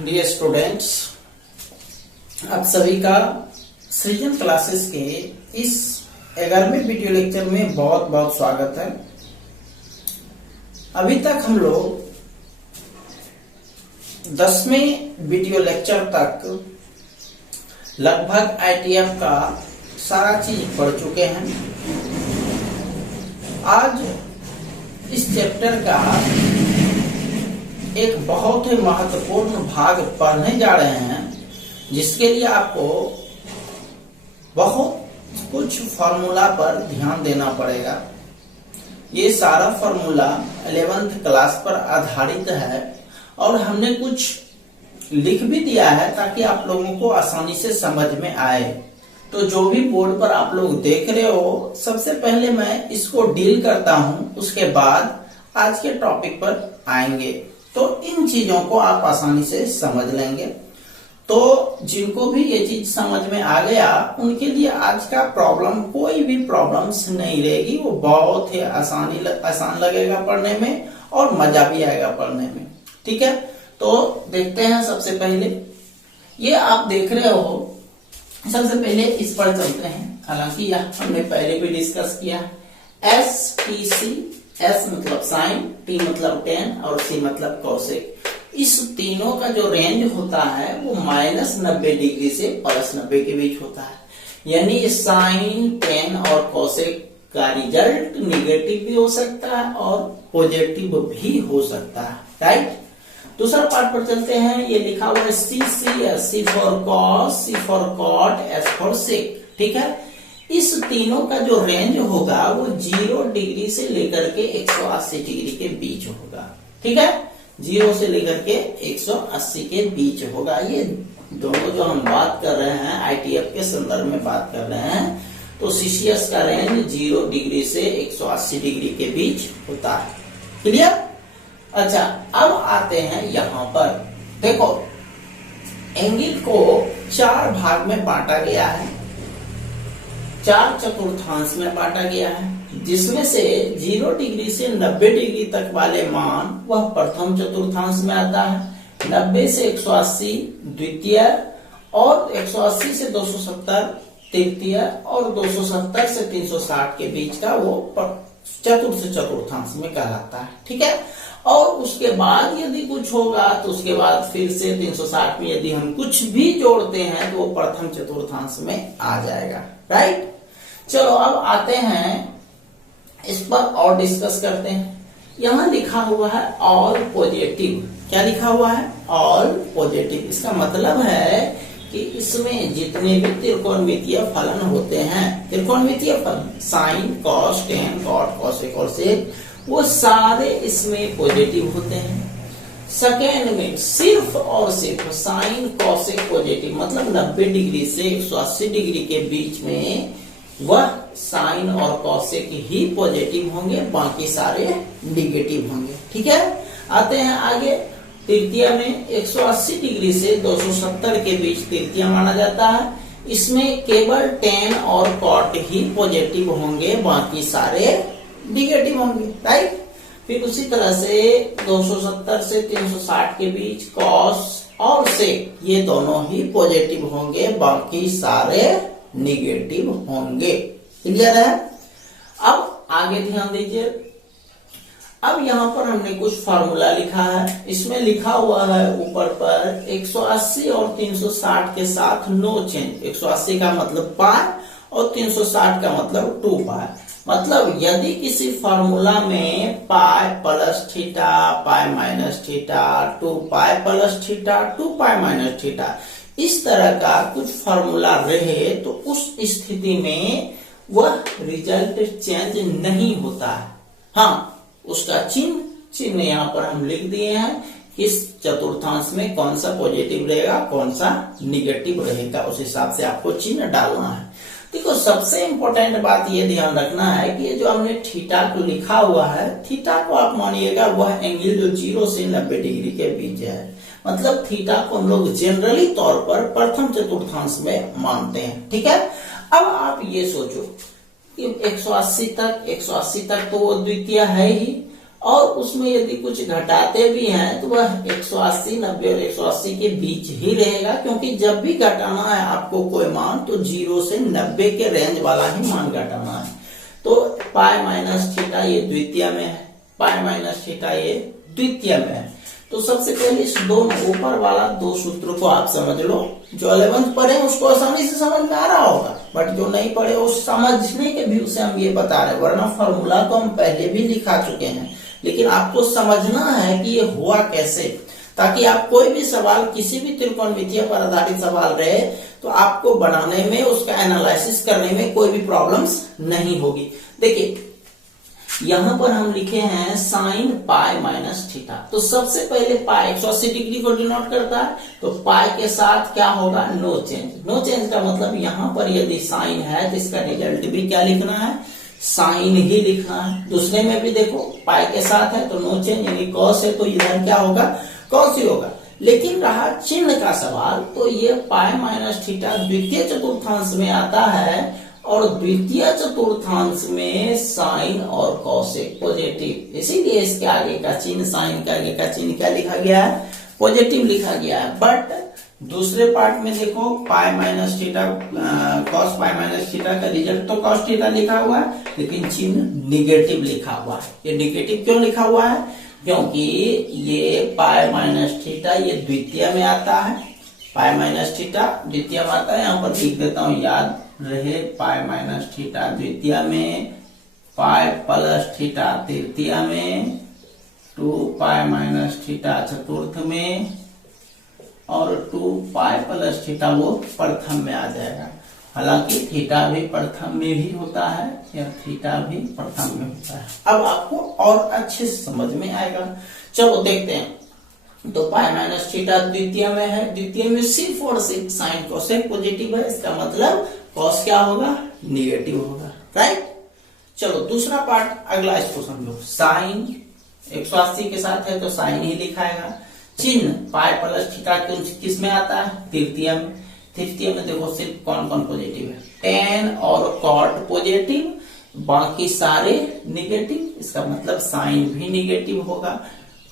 Dear students, आप सभी का सृजन क्लासेस के इस 11वें वीडियो लेक्चर में बहुत बहुत स्वागत है। अभी तक हम लोग 10वें वीडियो लेक्चर तक लगभग आईटीएफ का सारा चीज पढ़ चुके हैं। आज इस चैप्टर का एक बहुत ही महत्वपूर्ण भाग पढ़ने जा रहे हैं, जिसके लिए आपको बहुत कुछ फॉर्मूला पर ध्यान देना पड़ेगा। ये सारा फॉर्मूला 11th क्लास पर आधारित है और हमने कुछ लिख भी दिया है ताकि आप लोगों को आसानी से समझ में आए। तो जो भी बोर्ड पर आप लोग देख रहे हो, सबसे पहले मैं इसको डील करता हूं, उसके बाद आज के टॉपिक पर आएंगे। तो इन चीजों को आप आसानी से समझ लेंगे। तो जिनको भी ये चीज समझ में आ गया, उनके लिए आज का प्रॉब्लम कोई भी प्रॉब्लम्स नहीं रहेगी। वो बहुत ही आसान लगेगा पढ़ने में और मजा भी आएगा पढ़ने में। ठीक है, तो देखते हैं। सबसे पहले ये आप देख रहे हो, सबसे पहले इस पर चलते हैं। हालांकि यह हमने पहले भी डिस्कस किया। STC, S मतलब साइन, T मतलब टेन और C मतलब कोसेक। इस तीनों का जो रेंज होता है वो -90 डिग्री से +90 के बीच होता है। यानी साइन, टेन और कोसेक का रिजल्ट निगेटिव भी हो सकता है और पॉजिटिव भी हो सकता है। राइट, दूसरा पार्ट पर चलते हैं। ये लिखा हुआ है C for cos, C for cot, S for sec. ठीक है, इस तीनों का जो रेंज होगा वो 0 डिग्री से लेकर के 180 डिग्री के बीच होगा। ठीक है, 0 से लेकर के 180 के बीच होगा। ये दोनों जो हम बात कर रहे हैं आईटीएफ के संदर्भ में बात कर रहे हैं, तो सीसीएस का रेंज 0 डिग्री से 180 डिग्री के बीच होता है। क्लियर? अच्छा, अब आते हैं यहां पर। देखो, एंगल को 4 भाग में बांटा गया है, 4 चतुर्थांश में बांटा गया है, जिसमें से 0 डिग्री से 90 डिग्री तक वाले मान वह प्रथम चतुर्थांश में आता है, 90 से 180 द्वितीय, और 180 से 270 तृतीय, और 270 से 360 के बीच का वो चतुर्थ चतुर्थांश में कहलाता है। ठीक है, और उसके बाद यदि कुछ होगा तो उसके बाद फिर से 360 में यदि हम कुछ भी जोड़ते हैं तो वो प्रथम चतुर्थांश में आ जाएगा। राइट, चलो अब आते हैं इस पर और डिस्कस करते हैं। यहां लिखा हुआ है ऑल पॉजिटिव। क्या लिखा हुआ है? All positive. इसका मतलब है कि इसमें जितने भी त्रिकोणमितीय फलन होते हैं, त्रिकोणमितीय फलन sine, cos, tan, cot, cosec और सेक, वो सारे इसमें पॉजिटिव होते हैं। सेकेंड में सिर्फ और सिर्फ साइन, कोसेक पॉजिटिव, मतलब 90 डिग्री से 180 डिग्री के बीच में वह साइन और कोसेक ही पॉजिटिव होंगे, बाकी सारे निगेटिव होंगे। ठीक है, आते हैं आगे। तृतीय में 180 डिग्री से 270 के बीच तृतीय माना जाता है। इसमें केवल टेन और कॉट ही पॉजिटिव होंगे, बाकी सारे निगेटिव होंगे। राइट, फिर उसी तरह से 270 से 360 के बीच कॉस और सेक, ये दोनों ही पॉजिटिव होंगे, बाकी सारे निगेटिव होंगे। क्लियर है? अब आगे ध्यान दीजिए। अब यहाँ पर हमने कुछ फार्मूला लिखा है। इसमें लिखा हुआ है ऊपर पर 180 और 360 के साथ नो चेंज। 180 का मतलब पाई और 360 का मतलब 2 पाई। मतलब यदि किसी फार्मूला में पाई प्लस थीटा, पाई माइनस थीटा, 2 पाई प्लस थीटा, 2 पाई माइनस थीटा, इस तरह का कुछ फार्मूला रहे तो उस स्थिति में वह रिजल्ट चेंज नहीं होता है। हाँ, उसका चिन्ह यहाँ पर हम लिख दिए हैं, किस चतुर्थांश में कौन सा पॉजिटिव रहेगा, कौन सा निगेटिव रहेगा, उस हिसाब से आपको चिन्ह डालना है। देखो, सबसे इंपॉर्टेंट बात ये ध्यान रखना है कि ये जो हमने थीटा को लिखा हुआ है, थीटा को आप मानिएगा वह एंगल जो 0 से 90 डिग्री के बीच है। मतलब थीटा को हम लोग जनरली तौर पर प्रथम चतुर्थांश में मानते हैं। ठीक है, अब आप ये सोचो कि 180 तक तो वो द्वितीय है ही, और उसमें यदि कुछ घटाते भी हैं तो वह 180, 90 और 180 के बीच ही रहेगा, क्योंकि जब भी घटाना है आपको कोई मान तो 0 से 90 के रेंज वाला ही मान घटाना है। तो पाई माइनस थीटा ये द्वितीय में है, पाई माइनस थीटा ये द्वितीय में है। तो सबसे पहले इस दोनों ऊपर वाला दो सूत्र को आप समझ लो। जो 11th पढ़े उसको आसानी से समझ में आ रहा होगा, बट जो नहीं पढ़े उस समझने के व्यू से हम ये बता रहे हैं, वरना फॉर्मूला तो हम पहले भी लिखा चुके हैं, लेकिन आपको समझना है कि ये हुआ कैसे, ताकि आप कोई भी सवाल, किसी भी त्रिकोणमितीय पर आधारित सवाल रहे तो आपको बनाने में, उसका एनालिसिस करने में कोई भी प्रॉब्लम्स नहीं होगी। देखिए यहां पर हम लिखे हैं साइन पाई माइनस थीटा। तो सबसे पहले पाई 180 डिग्री को डिनोट करता है, तो पाई के साथ क्या होगा, नो चेंज। नो चेंज का मतलब यहां पर यदि साइन है तो इसका रिजल्ट भी क्या लिखना है, साइन ही लिखना है। दूसरे में भी देखो पाई के साथ है तो नो चेंज, यानी कॉस है तो इधर क्या होगा, कॉस ही होगा। लेकिन रहा चिन्ह का सवाल, तो ये पाई माइनस थीटा द्वितीय चतुर्थांश में आता है, और द्वितीय चतुर्थांश में साइन और कॉसेक पॉजिटिव, इसीलिए इसके आगे का चिन्ह, साइन के आगे का चिन्ह क्या लिखा गया है, पॉजिटिव लिखा गया है। बट दूसरे पार्ट में देखो पाई minus theta, cos pi minus theta का रिजल्ट तो कॉस थीटा लिखा हुआ है, लेकिन चिन्ह निगेटिव लिखा हुआ है। ये निगेटिव क्यों लिखा हुआ है, क्योंकि ये पाई माइनस थीटा ये द्वितीय में आता है, पाई माइनस थीटा द्वितीय में आता है। यहाँ पर लिख देता हूं, याद रहे, पाई माइनस थीटा द्वितीय में, पाई प्लस थीटा तृतीय में, 2 पाई माइनस थीटा चतुर्थ में, और 2 पाई प्लस थीटा वो प्रथम में आ जाएगा। हालांकि थीटा भी प्रथम में भी होता है, या थीटा भी प्रथम में होता है। अब आपको और अच्छे से समझ में आएगा। चलो देखते हैं। तो पाई माइनस थीटा द्वितीय में है, द्वितीय में सिर्फ और सिर्फ साइन कोसेक पॉजिटिव है, इसका मतलब कॉस क्या होगा, निगेटिव होगा, राइट। चलो दूसरा पार्ट, अगला इसको समझो। साइन 180 के साथ है तो साइन ही लिखाएगा। चिन्ह पाई प्लस थीटा किस में आता है, तृतीय में। तृतीय में देखो सिर्फ कौन कौन पॉजिटिव है, टेन और कॉट पॉजिटिव, बाकी सारे निगेटिव, इसका मतलब साइन भी निगेटिव होगा,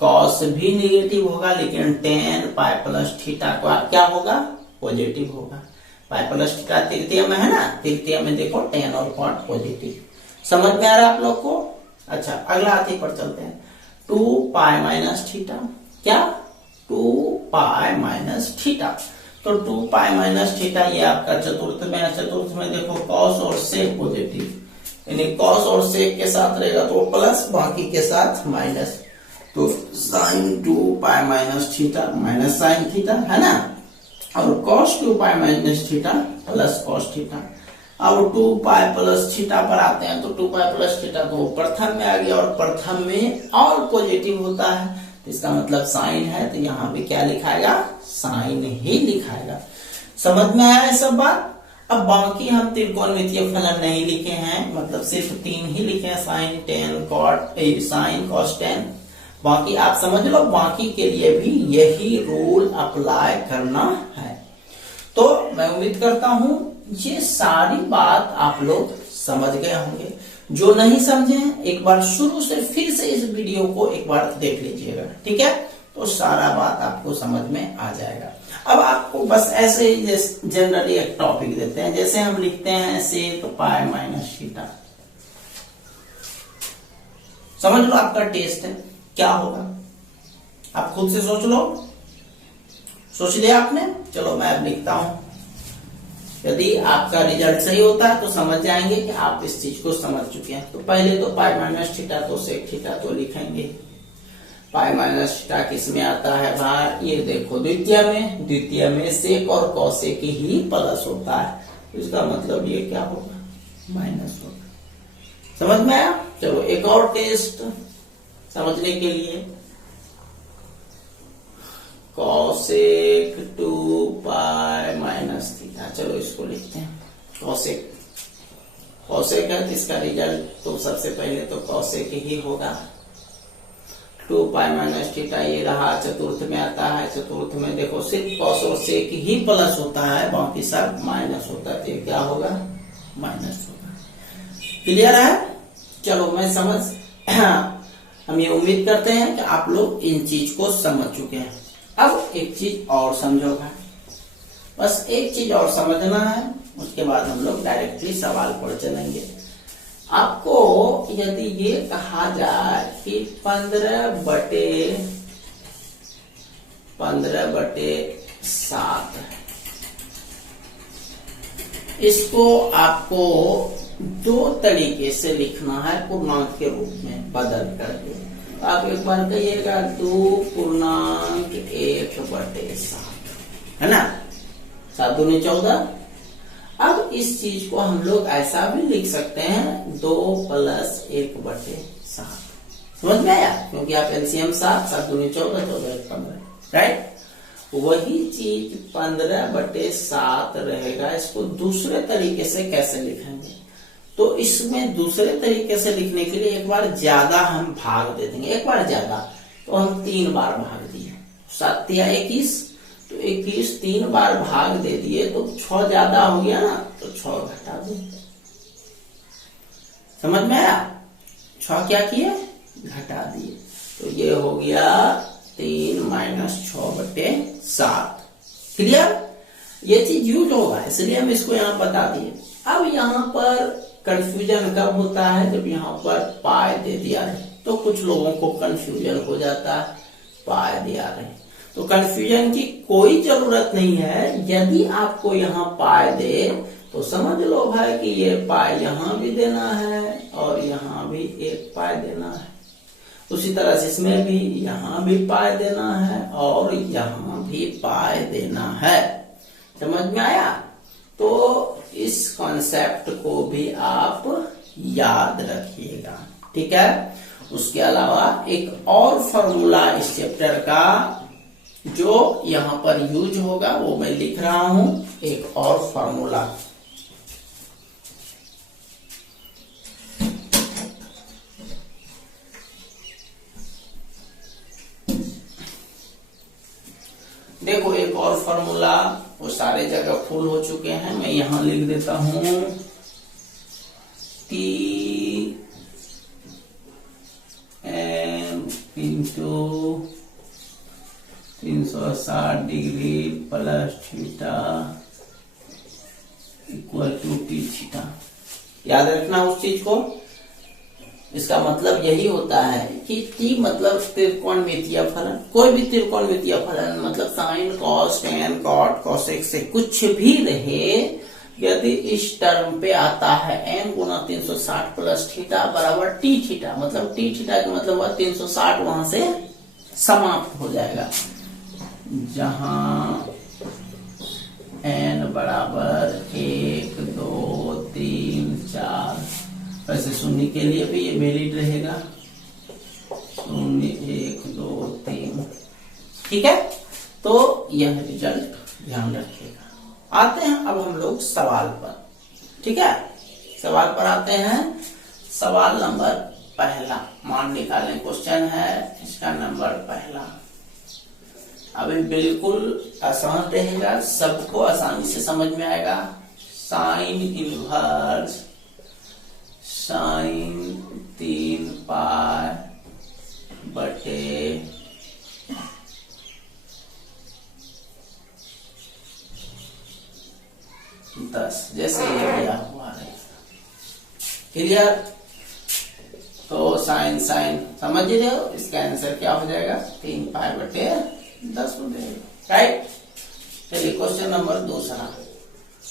कॉस भी निगेटिव होगा, लेकिन टेन पाई प्लस थीटा का क्या होगा, पॉजिटिव होगा। पाई प्लस थीटा तृतीय में है ना, तृतीय में देखो टेन और कॉट पॉजिटिव। समझ में आ रहा है आप लोग को। अच्छा अगला हाथी पर चलते हैं। 2 पाई माइनस थीटा, क्या 2 पाई माइनस थीटा। तो 2 पाई माइनस थीटा ये आपका चतुर्थ में है, चतुर्थ में देखो कॉस और सेक पॉजिटिव, यानी कॉस और सेक के साथ रहेगा तो प्लस, बाकी के साथ माइनस। तो साइन 2 पाई minus theta minus sine theta है ना, और cos 2 पाई minus theta plus cos theta. अब 2 पाई प्लस थीटा पर आते हैं, तो 2 पाई प्लस थीटा तो प्रथम में आ गया, और प्रथम में और पॉजिटिव होता है, तो इसका मतलब साइन है, तो यहाँ पे क्या लिखाएगा, साइन ही लिखाएगा। समझ में आया सब बात। अब बाकी हम त्रिकोणमितीय फलन नहीं लिखे हैं, मतलब सिर्फ 3 ही लिखे हैं, sine tan cot, sine cos tan. बाकी आप समझ लो, बाकी के लिए भी यही रूल अप्लाई करना है। तो मैं उम्मीद करता हूं ये सारी बात आप लोग समझ गए होंगे। जो नहीं समझे एक बार शुरू से फिर से इस वीडियो को एक बार देख लीजिएगा, ठीक है, तो सारा बात आपको समझ में आ जाएगा। अब आपको बस ऐसे ही जनरली एक टॉपिक देते हैं, जैसे हम लिखते हैं सेक पाई माइनस थीटा। समझ लो आपका टेस्ट है, क्या होगा आप खुद से सोच लो। सोच लिया आपने, चलो मैं अब लिखता हूं। यदि आपका रिजल्ट सही होता है तो समझ जाएंगे कि आप इस चीज को समझ चुके हैं। तो पहले तो पाई माइनस थीटा तो सेक थीटा तो लिखेंगे। पाई माइनस थीटा किस में आता है भाई, ये देखो द्वितीय में, द्वितीय में सेक और कॉसेक ही प्लस होता है, इसका मतलब ये क्या होगा, माइनस होगा। समझ में आया। चलो एक और टेस्ट समझने के लिए, कॉसेक 2 पाई माइनस थीटा, चलो इसको लिखते हैं। कॉसेक, कॉसेक है तो इसका रिजल्ट तो सबसे पहले तो कॉसेक ही होगा। 2 पाई माइनस थीटा ये रहा, चतुर्थ में आता है, चतुर्थ में देखो सिर्फ कॉस और सेक ही प्लस होता है, बाकी सब माइनस होता है, तो ये क्या होगा, माइनस होगा। क्लियर है। चलो मैं समझ हम ये उम्मीद करते हैं कि आप लोग इन चीज को समझ चुके हैं। अब एक चीज और समझो भाई, बस एक चीज और समझना है, उसके बाद हम लोग डायरेक्टली सवाल पर चलेंगे। आपको यदि ये कहा जाए कि 15/7 इसको आपको दो तरीके से लिखना है पूर्णांक के रूप में बदल करके। तो आप एक बार कहिएगा 2.1/7 है ना, 7 दूनी 14। अब इस चीज को हम लोग ऐसा भी लिख सकते हैं 2 + 1/7। समझ में आया? क्योंकि आप एलसीएम 7 दूनी 14, 14 1 15, राइट। वही चीज 15/7 रहेगा। इसको दूसरे तरीके से कैसे लिखेंगे? तो इसमें दूसरे तरीके से लिखने के लिए एक बार ज्यादा हम भाग दे देंगे। एक बार ज्यादा तो हम 3 बार भाग दिए, 7 या 21, तो 21 3 बार भाग दे दिए तो 6 ज्यादा हो गया ना, तो 6 घटा दो। समझ में आया? 6 क्या किए? घटा दिए। तो ये हो गया 3 - 6/7। क्लियर? ये चीज यूज होगा, इसलिए हम इसको यहाँ बता दिए। अब यहाँ पर कंफ्यूजन कब होता है? जब यहाँ पर पाई दे दिया है तो कुछ लोगों को कंफ्यूजन हो जाता है, पाई दिया है। तो कंफ्यूजन की कोई जरूरत नहीं है। यदि आपको यहाँ पाई दे तो समझ लो भाई कि ये पाई यहाँ भी देना है और यहाँ भी एक पाई देना है। उसी तरह से इसमें भी यहाँ भी पाई देना है और यहाँ भी पाई देना है। समझ में आया? तो इस कॉन्सेप्ट को भी आप याद रखिएगा, ठीक है। उसके अलावा एक और फॉर्मूला इस चैप्टर का जो यहाँ पर यूज होगा वो मैं लिख रहा हूं, एक और फॉर्मूला। देखो एक और फॉर्मूला, वो सारे जगह फुल हो चुके हैं, मैं यहां लिख देता हूं Tm × 360 डिग्री + थीटा = Tθ। याद रखना उस चीज को। इसका मतलब यही होता है कि T मतलब त्रिकोणमितीय फलन। कोई भी त्रिकोणमितीय फलन मतलब sine, cos, tan, cot, cosec से कुछ भी रहे, यदि इस टर्म पे आता है m × 360 + थीटा = Tθ, मतलब Tθ का मतलब हुआ 360 वहां से समाप्त हो जाएगा। जहां n = 1 2 3 4, वैसे शून्य के लिए भी ये वैलिड रहेगा, 0 1 2 3, ठीक है। तो यह रिजल्ट ध्यान रखिएगा। आते हैं अब हम लोग सवाल पर, ठीक है। सवाल पर आते हैं। सवाल नंबर पहला, मान निकालें, क्वेश्चन है इसका नंबर पहला। अभी बिल्कुल आसान रहेगा, सबको आसानी से समझ में आएगा। साइन इनवर्स sin 3π/10 जैसे ये दिया हुआ है। क्लियर? तो साइन समझ रहे हो, इसका आंसर क्या हो जाएगा? 3π/10 हो जाएगा, राइट। चलिए क्वेश्चन नंबर दूसरा,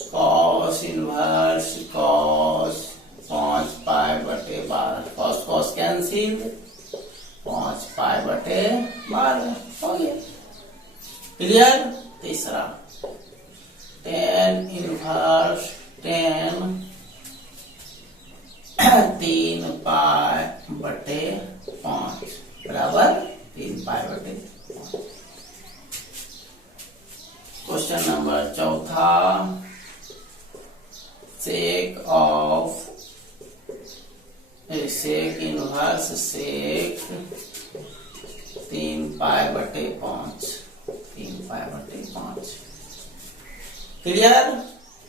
cos inverse cos 5π/12, cos cancel, 5π/12 हो गया। क्लियर? तीसरा, tan इनवर्स tan 3π/5 बराबर 3π/5। क्वेश्चन नंबर चौथा, sec inverse sec 3π/5। Clear?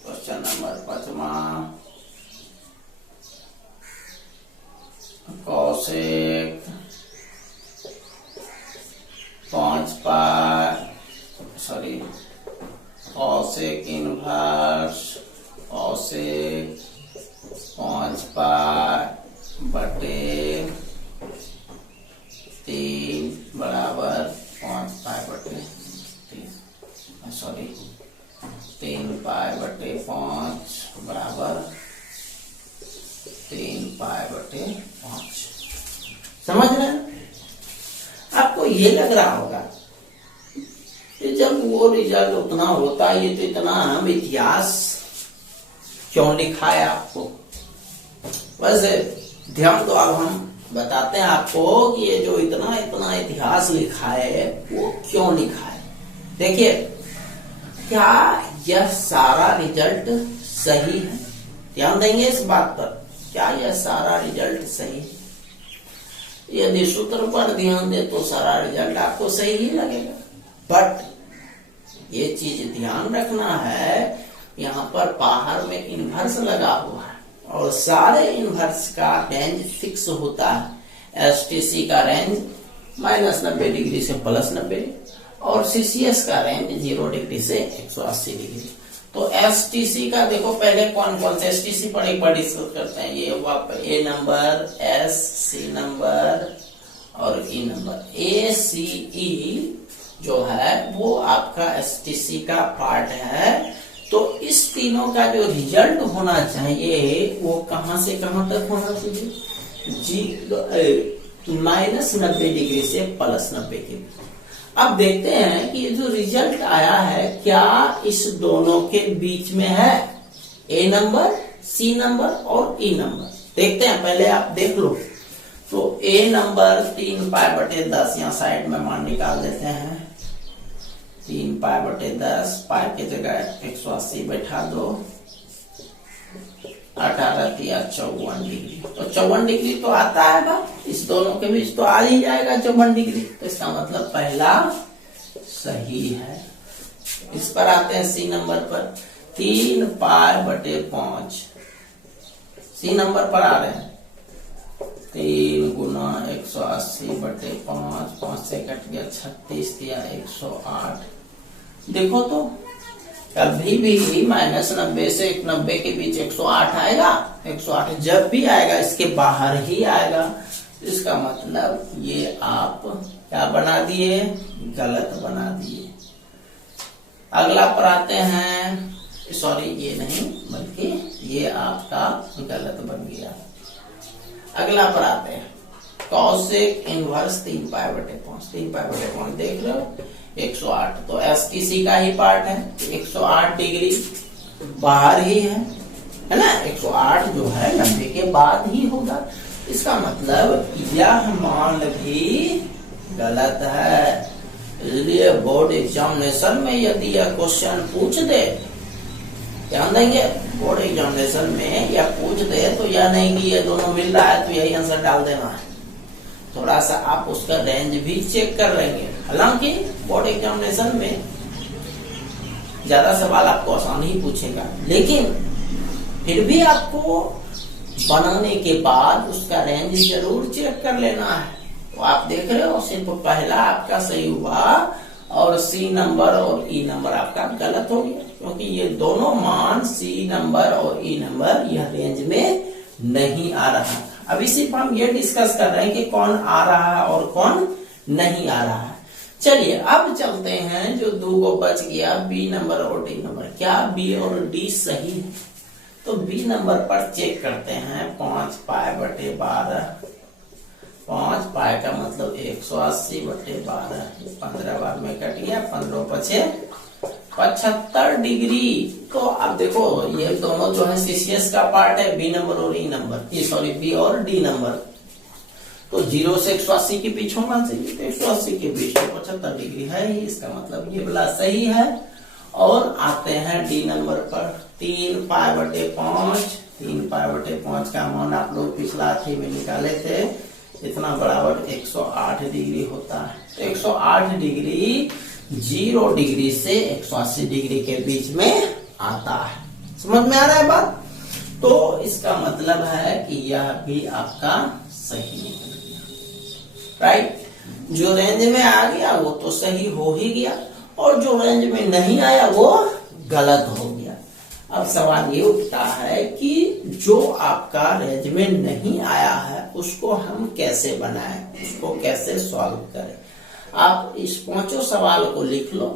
Question number पांचवा, cosec cosec inverse cosec 5 pi बटे 3 बराबर 5 पाई बटे 3 पाई बटे 5 बराबर 3 पाई बटे 5। समझ रहे हैं? आपको ये लग रहा होगा कि जब वो रिजल्ट उतना होता है, ये तो इतना अहम इतिहास क्यों लिखा है आपको। वैसे ध्यान तो अब हम बताते हैं आपको कि ये जो इतना इतना इतिहास लिखा है वो क्यों लिखा है। देखिए, क्या यह सारा रिजल्ट सही है? ध्यान देंगे इस बात पर, क्या यह सारा रिजल्ट सही है? यदि सूत्र पर ध्यान दे तो सारा रिजल्ट आपको सही ही लगेगा, बट ये चीज ध्यान रखना है, यहाँ पर बाहर में इनवर्स लगा हुआ है और सारे इनवर्स का रेंज फिक्स होता है। एसटीसी का रेंज -90 डिग्री से +90 और सीसीएस का रेंज 0 डिग्री से 180 डिग्री। तो एसटीसी का देखो, पहले कौन कौन से एसटीसी पर एक बार डिस्कस करते हैं। ये ए नंबर, एस, सी नंबर और ई नंबर। ए सी ई जो है वो आपका एसटीसी का पार्ट है। तो इस तीनों का जो रिजल्ट होना चाहिए वो कहां से कहां तक होना चाहिए? -90 डिग्री से +90 के बीच। अब देखते हैं कि ये जो रिजल्ट आया है क्या इस दोनों के बीच में है? ए नंबर, सी नंबर और ई नंबर। देखते हैं, पहले आप देख लो। तो ए नंबर 3 पाई बटे 10, यहाँ साइड में मान निकाल देते हैं। 3 पाई बटे 10, पाई की जगह 180 बैठा दो, 18 या 54 डिग्री। तो 54 डिग्री तो आता है बा, इस दोनों के बीच तो आ ही जाएगा 54 डिग्री। तो इसका मतलब पहला सही है। इस पर आते हैं सी नंबर पर। 3 पाई बटे 5, सी नंबर पर आ रहे हैं। 3 गुना 180 बटे 5, 5 से कट गया 36 या 108। देखो तो कभी भी -90 से 90 के बीच 108 आएगा। 108 जब भी आएगा इसके बाहर ही आएगा। इसका मतलब ये आप क्या बना दिए? गलत बना दिए। अगला पर आते हैं, सॉरी ये नहीं बल्कि ये आपका गलत बन गया। अगला पर आते हैं कॉसेक इनवर्स 3 पाई बटे 5। 3 पाई बटे 5 देख रहे हो 108, तो एसटीसी का ही पार्ट है। 108 डिग्री बाहर ही है ना। 108 जो है 90 के बाद ही होगा। इसका मतलब यह मान भी गलत है। इसलिए बोर्ड एग्जामिनेशन में यदि यह क्वेश्चन पूछ दे, ध्यान देंगे, बोर्ड एग्जामिनेशन में यह पूछ दे तो यह नहीं कि ये दोनों मिल रहा है तो यही आंसर डाल देना है। थोड़ा सा आप उसका रेंज भी चेक कर लेंगे। हालांकि बोर्ड एग्जामिनेशन में ज्यादा सवाल आपको आसान ही पूछेगा, लेकिन फिर भी आपको बनाने के बाद उसका रेंज जरूर चेक कर लेना है। तो आप देख रहे हो सिर्फ पहला आपका सही हुआ और सी नंबर और ई नंबर आपका गलत हो गया, क्योंकि ये दोनों मान सी नंबर और ई नंबर यह रेंज में नहीं आ रहा। अभी सिर्फ हम ये डिस्कस कर रहे हैं कि कौन आ रहा है और कौन नहीं आ रहा है। चलिए अब चलते हैं, जो 2 को बच गया बी नंबर और डी नंबर। क्या बी और डी सही है? तो बी नंबर पर चेक करते हैं। 5 पाई बटे 12, 5 पाई का मतलब 180 बटे 12, 15 बार में कट गया, 15 पचे 75 डिग्री। तो अब देखो ये दोनों जो है सीसीएस का पार्ट है, बी नंबर और ई नंबर, सॉरी बी और डी नंबर। तो 0 से 180 के बीच होना चाहिए, तो 180 के बीच तो 75 डिग्री है ही। इसका मतलब ये वाला सही है। और आते हैं डी नंबर पर। 3 पाई बटे 5, 3 पाई बटे 5 का मान आप लोग पिछला थी में निकाले थे, इतना बराबर 108 डिग्री होता है। तो 108 डिग्री 0 डिग्री से 180 डिग्री के बीच में आता है। समझ में आ रहा है बात? तो इसका मतलब है कि यह भी आपका सही निकल गया, राइट। जो रेंज में आ गया वो तो सही हो ही गया, और जो रेंज में नहीं आया वो गलत हो गया। अब सवाल ये उठता है कि जो आपका रेंज में नहीं आया है उसको हम कैसे बनाएं, उसको कैसे सॉल्व करें। आप इस पांचों सवाल को लिख लो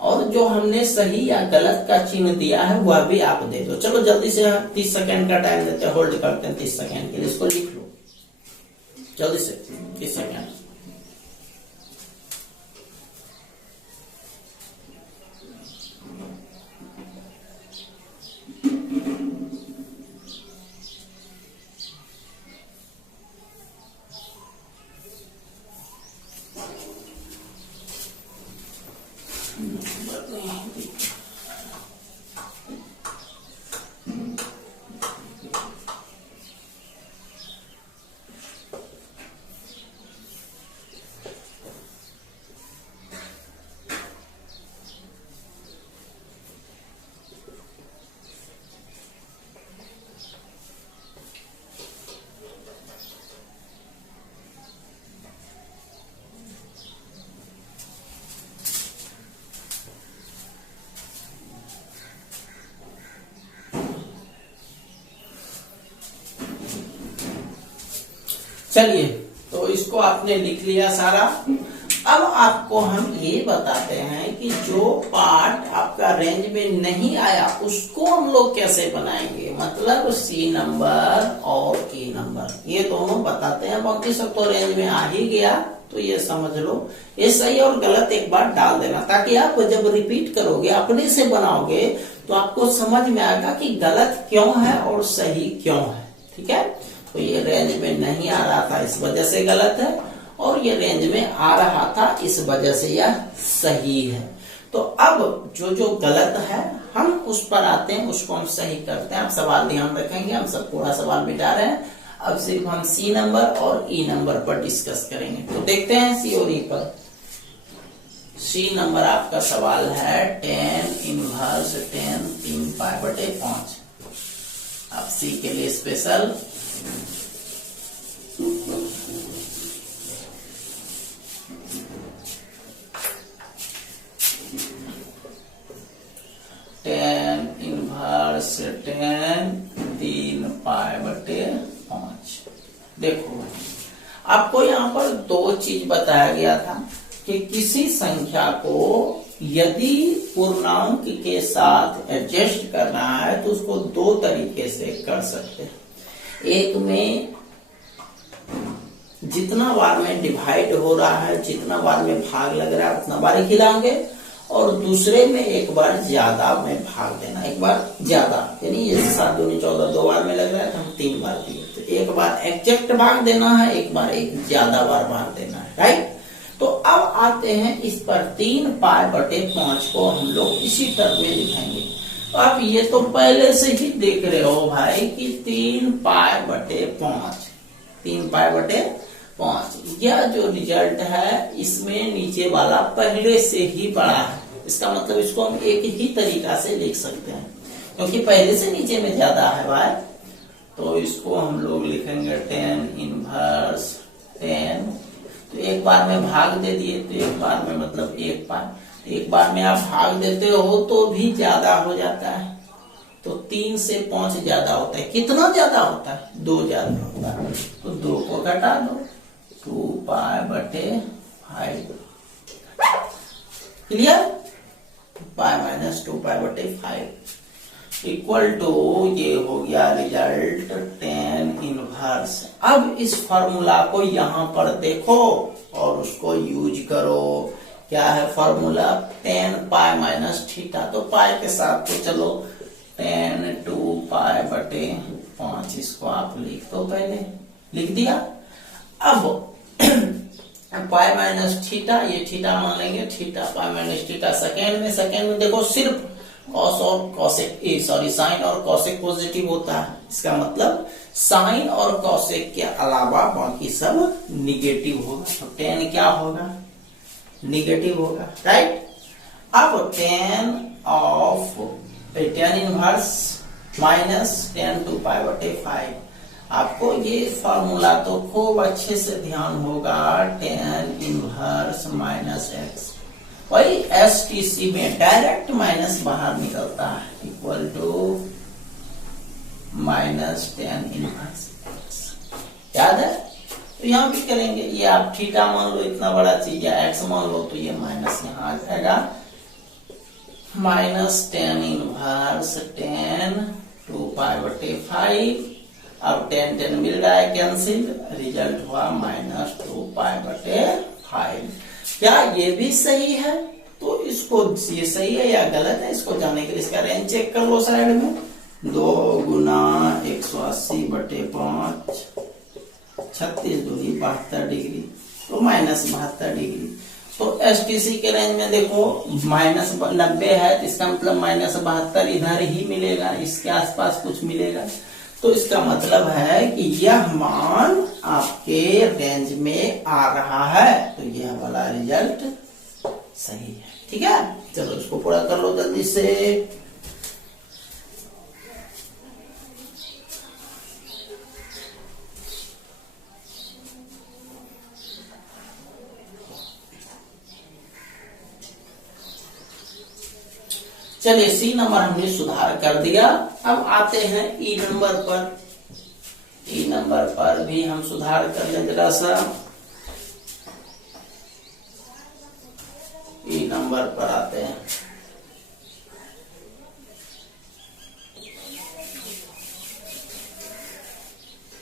और जो हमने सही या गलत का चिन्ह दिया है वह भी आप दे दो। चलो जल्दी से 30 सेकंड का टाइम देते हैं, होल्ड करते हैं 30 सेकंड के लिए। इसको लिख लो जल्दी से 30 सेकंड। चलिए, तो इसको आपने लिख लिया सारा। अब आपको हम ये बताते हैं कि जो पार्ट आपका रेंज में नहीं आया उसको हम लोग कैसे बनाएंगे, मतलब सी नंबर और ई नंबर, ये दोनों बताते हैं। बाकी सब तो रेंज में आ ही गया, तो ये समझ लो। ये सही और गलत एक बार डाल देना, ताकि आप जब रिपीट करोगे, अपने से बनाओगे, तो आपको समझ में आएगा कि गलत क्यों है और सही क्यों है। ठीक है, तो ये रेंज में नहीं आ रहा था इस वजह से गलत है, और ये रेंज में आ रहा था इस वजह से यह सही है। तो अब जो गलत है हम उस पर आते हैं, उसको हम सही करते हैं। आप सवाल ध्यान रखेंगे, हम सब पूरा सवाल मिटा रहे हैं। अब सिर्फ हम सी नंबर और ई नंबर पर डिस्कस करेंगे। तो देखते हैं सी और ई पर। सी नंबर आपका सवाल है 10 इनवर्स 10 3 π/5। अब सी के लिए स्पेशल इनवर्स 10 3 π/5। देखो आपको यहाँ पर दो चीज बताया गया था कि किसी संख्या को यदि पूर्णांक के साथ एडजस्ट करना है तो उसको दो तरीके से कर सकते हैं। एक में जितना बार में डिवाइड हो रहा है, जितना बार में भाग लग रहा है उतना बार ही खिलाओगे, और दूसरे में एक बार ज्यादा में भाग देना, एक बार ज्यादा, यानी ये 7 दूनी 14 दो बार में लग रहा है तो हम 3 बार दिए, तो एक बार एग्जैक्ट भाग देना है, एक बार एक ज्यादा बार भाग देना है। राइट, तो अब आते हैं इस पर 3 π/5 को हम लोग इसी तरह में लिखेंगे। तो आप ये तो पहले से ही देख रहे हो भाई कि 3 π/5 3 π/5, यह जो रिजल्ट है इसमें नीचे वाला पहले से ही बड़ा है। इसका मतलब इसको हम एक ही तरीका से लिख सकते हैं, क्योंकि पहले से नीचे में ज्यादा है भाई। तो इसको हम लोग लिखेंगे 10 इनवर्स 10। तो एक बार में भाग दे दिए, तो एक बार में मतलब एक बार में आप भाग देते हो तो भी ज्यादा हो जाता है। तो 3 से 5 ज्यादा होता है। कितना ज्यादा होता है? 2 ज्यादा होता है। तो 2 को घटा दो, 2 π/5। क्लियर? π-2 π/5 इक्वल टू ये हो गया रिजल्ट 10 इनवर्स। अब इस फॉर्मूला को यहाँ पर देखो और उसको यूज करो। क्या है फॉर्मूला? 10 π-θ। तो पाई के साथ तो चलो 10 2 π/5, इसको आप लिख दो, पहले लिख दिया। अब π-θ, ये थीटा मानेंगे, थीटा π-θ सेकेंड में देखो सिर्फ कॉस और कॉसेक साइन और कॉसेक पॉजिटिव होता है। इसका मतलब साइन और कॉसेक के अलावा बाकी सब निगेटिव होगा। तो 10 क्या होगा? निगेटिव होगा। राइट, अब 10 इनवर्स माइनस 10 2 π/5। आपको ये फॉर्मूला तो खूब अच्छे से ध्यान होगा। 10 इनवर्स माइनस एक्स, वही STC में डायरेक्ट माइनस बाहर निकलता है, equal to minus tan inverse. याद है? तो यहाँ भी करेंगे, ये आप थीटा मान लो इतना बड़ा चीज, या एक्स मान लो, तो ये माइनस यहाँ आ जाएगा, माइनस टेन इनवर्स टेन 2π/5। अब 10 मिल रहा है कैंसिल, रिजल्ट हुआ माइनस 2π/5। क्या ये भी सही है? तो इसको, ये सही है या गलत है, इसको जानने के लिए इसका रेंज चेक कर लो साइड में। 2 गुना 180/5, 36 दूनी 72 डिग्री, तो माइनस 72 डिग्री। तो STC के रेंज में देखो माइनस 90 है, तो इसका मतलब माइनस 72 इधर ही मिलेगा, इसके आसपास कुछ मिलेगा। तो इसका मतलब है कि यह मान आपके रेंज में आ रहा है, तो यह वाला रिजल्ट सही है। ठीक है, चलो इसको पूरा कर लो जल्दी से। चलिए सी नंबर हमने सुधार कर दिया। अब आते हैं ई नंबर पर। ई नंबर पर भी हम सुधार कर लें जरा सा। ई नंबर पर आते हैं।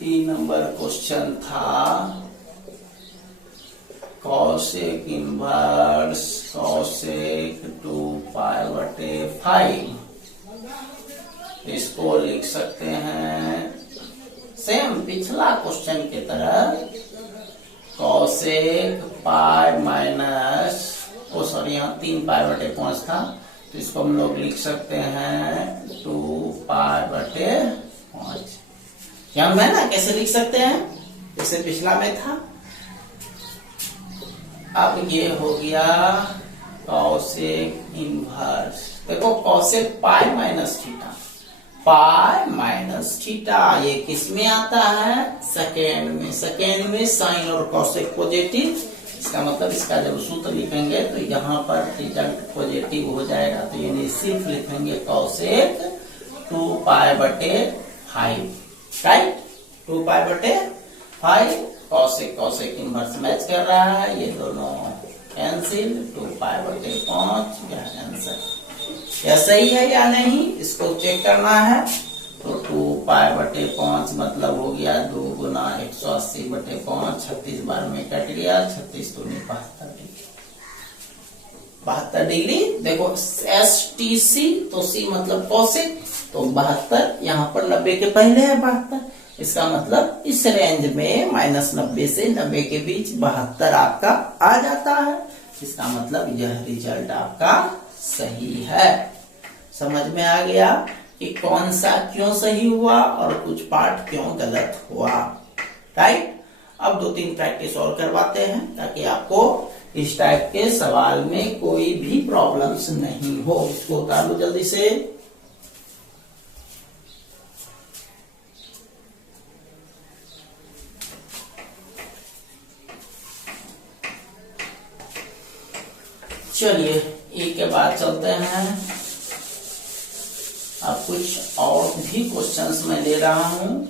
ई नंबर क्वेश्चन था कॉसेक इनवर्स कॉसेक 2π/5। इसको लिख सकते हैं सेम पिछला क्वेश्चन की तरह, कॉसेक पाई माइनस, ओ सॉरी यहाँ 3π/5 था, तो इसको हम लोग लिख सकते हैं 2π/5। ध्यान में ना कैसे लिख सकते हैं, जैसे पिछला में था। अब ये हो गया कॉसेक इनवर्स। देखो कॉसेक पाई माइनस थीटा, पाई माइनस थीटा ये किस में आता है, सेकेंड में। सेकेंड में साइन और कॉसेक पॉजिटिव, इसका मतलब इसका जब सूत्र लिखेंगे तो यहाँ पर रिजल्ट पॉजिटिव हो जाएगा, तो यानी सिर्फ लिखेंगे cosec 2π/5, right. 2π/5 cosec cosec inverse match कर रहा है, ये दोनों कैंसिल, 2π/5 यह आंसर। यह सही है या नहीं इसको चेक करना है। तो 2π/5 मतलब हो गया 2 गुना 180/5, 36 बार में कट गया, 36 दूनी 72 डिग्री। 72 डिग्री। देखो STC तो C मतलब कॉसेक, तो 72 यहाँ पर 90 के पहले है 72, इसका मतलब इस रेंज में -90 से 90 के बीच 72 आपका आ जाता है। इसका मतलब यह रिजल्ट आपका सही है। समझ में आ गया कि कौन सा क्यों सही हुआ और कुछ पार्ट क्यों गलत हुआ, राइट। अब 2-3 प्रैक्टिस और करवाते हैं ताकि आपको इस टाइप के सवाल में कोई भी प्रॉब्लम्स नहीं हो। इसको उतार लो जल्दी से। चलिए एक के बाद चलते हैं। अब कुछ और भी क्वेश्चंस मैं ले रहा हूं।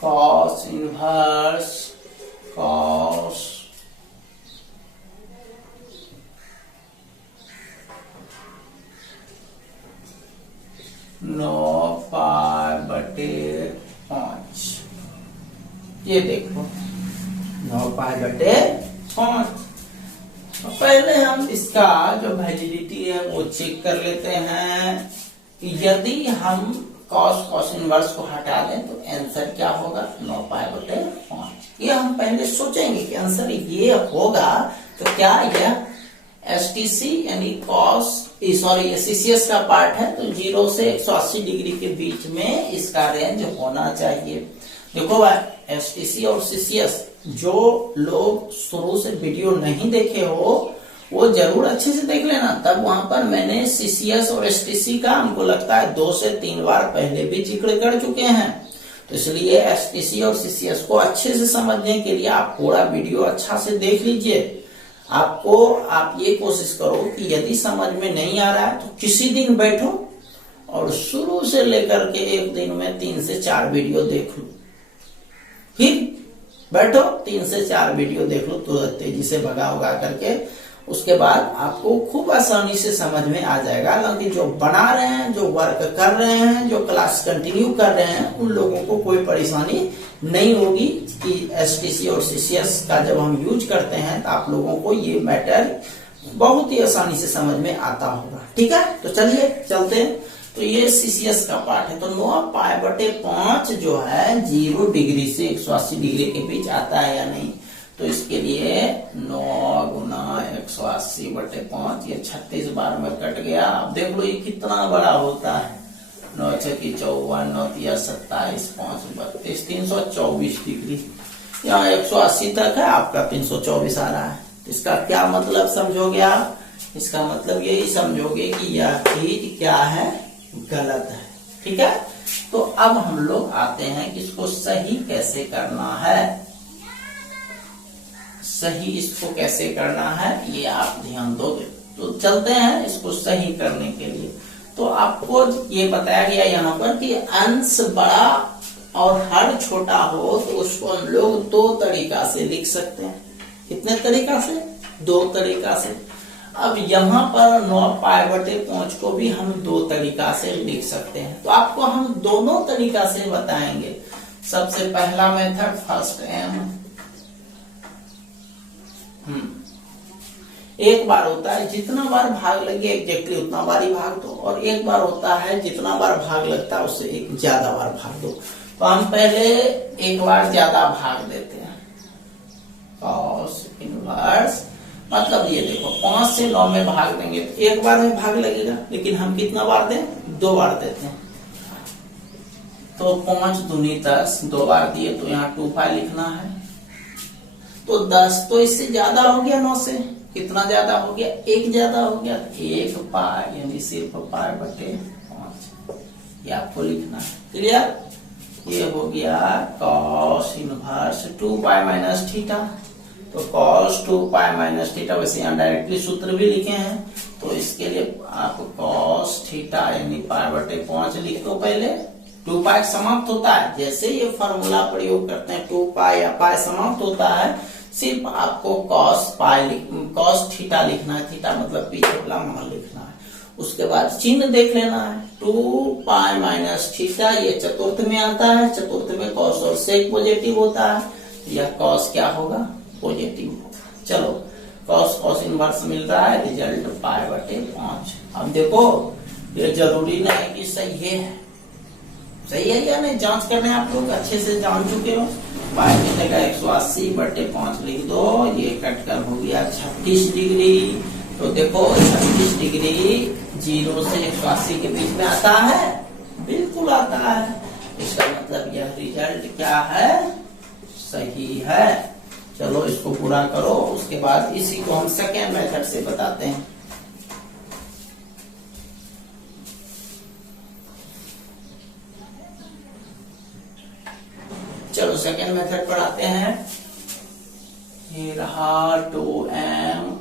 Cos inverse cos 9π/5। ये देखो 9π/5। पहले हम इसका जो वैलिडिटी है वो चेक कर लेते हैं कि यदि हम कॉस इनवर्स को हटा दें तो आंसर क्या होगा, 9π/5। ये हम पहले सोचेंगे कि आंसर ये होगा। तो क्या यह STC यानी कॉस सॉरी CCS का पार्ट है, तो 0 से 180 डिग्री के बीच में इसका रेंज होना चाहिए। देखो भाई STC और CCS जो लोग शुरू से वीडियो नहीं देखे हो वो जरूर अच्छे से देख लेना। तब वहां पर मैंने सीसीएस और एसटीसी का हमको लगता है 2 से 3 बार पहले भी जिक्र कर चुके हैं। तो इसलिए एसटीसी और सीसीएस को अच्छे से समझने के लिए आप पूरा वीडियो अच्छा से देख लीजिए। आप ये कोशिश करो कि यदि समझ में नहीं आ रहा है तो किसी दिन बैठो और शुरू से लेकर के एक दिन में 3 से 4 वीडियो देख लो। फिर बैठो 3 से 4 वीडियो देख लो तो तेजी से भगा उगा करके, उसके बाद आपको खूब आसानी से समझ में आ जाएगा। हालांकि जो बना रहे हैं, जो वर्क कर रहे हैं, जो क्लास कंटिन्यू कर रहे हैं, उन लोगों को कोई परेशानी नहीं होगी कि एसटीसी और सीसीएस का जब हम यूज करते हैं तो आप लोगों को ये मैटर बहुत ही आसानी से समझ में आता होगा। ठीक है, तो चलिए चलते हैं। तो ये सीसीएस का पार्ट है। तो 9π/5 जो है 0 डिग्री से 180 डिग्री के बीच आता है या नहीं। तो इसके लिए 9 × 180/5, ये 36 बार में कट गया। अब देख लो ये कितना बड़ा होता है। 9 × 6 = 54, 9 × 3 = 27, 5 × 32, 324 डिग्री। यहाँ 180 तक है, आपका 324 आ रहा है। इसका क्या मतलब समझोगे आप? इसका मतलब यही समझोगे कि यह चीज क्या है, गलत है। ठीक है, तो अब हम लोग आते हैं कि इसको सही कैसे करना है। सही इसको कैसे करना है ये आप ध्यान दोगे। तो चलते हैं इसको सही करने के लिए। तो आपको ये बताया गया यहाँ पर कि अंश बड़ा और हर छोटा हो तो उसको हम लोग 2 तरीका से लिख सकते हैं। कितने तरीका से? 2 तरीका से। अब यहाँ पर 9π/5 को भी हम 2 तरीका से लिख सकते हैं। तो आपको हम दोनों तरीका से बताएंगे। सबसे पहला मेथड फर्स्ट एम, एक बार होता है जितना बार भाग लगे एग्जैक्टली उतना बार ही भाग दो, और एक बार होता है जितना बार भाग लगता है उससे एक ज्यादा बार भाग दो। तो हम पहले एक बार ज्यादा भाग देते हैं। cos इनवर्स मतलब ये देखो 5 से 9 में भाग देंगे तो एक बार में भाग लगेगा, लेकिन हम कितना बार दें? 2 बार देते हैं। तो 5 दूनी 10, 2 बार दिए तो यहाँ 2π लिखना है। तो 10 तो इससे ज्यादा हो गया 9 से। कितना ज्यादा हो गया? 1 ज्यादा हो गया। 1π यानी सिर्फ π/5 ये आपको लिखना है। क्लियर? ये हो गया cos इनवर्स 2π - थीटा। तो cos 2π - थीटा, वैसे यहाँ डायरेक्टली सूत्र भी लिखे हैं तो इसके लिए आप cos थीटा यानी π/5 लिख दो। पहले 2π समाप्त होता है, जैसे ये फॉर्मूला प्रयोग करते हैं 2π या π समाप्त होता है, सिर्फ आपको cos थीटा लिखना है। थीटा मतलब पीछे वाला मान लिखना है। उसके बाद चिन्ह देख लेना है। 2π - थीटा ये चतुर्थ में आता है। चतुर्थ में cos और sec पॉजिटिव होता है। यह cos क्या होगा? पॉजिटिव होगा। चलो cos इनवर्स मिल रहा है, रिजल्ट π/5। अब देखो ये जरूरी नहीं कि सही है, सही है या नहीं जांच करने आप लोग अच्छे से जान चुके हो। पाई की जगह 180/5 लिख दो। ये कटकर हो गया 36 डिग्री। तो देखो 36 डिग्री 0 से 180 के बीच में आता है, बिल्कुल आता है। इसका मतलब यह रिजल्ट क्या है? सही है। चलो इसको पूरा करो। उसके बाद इसी को हम सेकेंड मेथड से बताते हैं। चलो सेकेंड मेथड पढ़ाते हैं। ये रहा 2m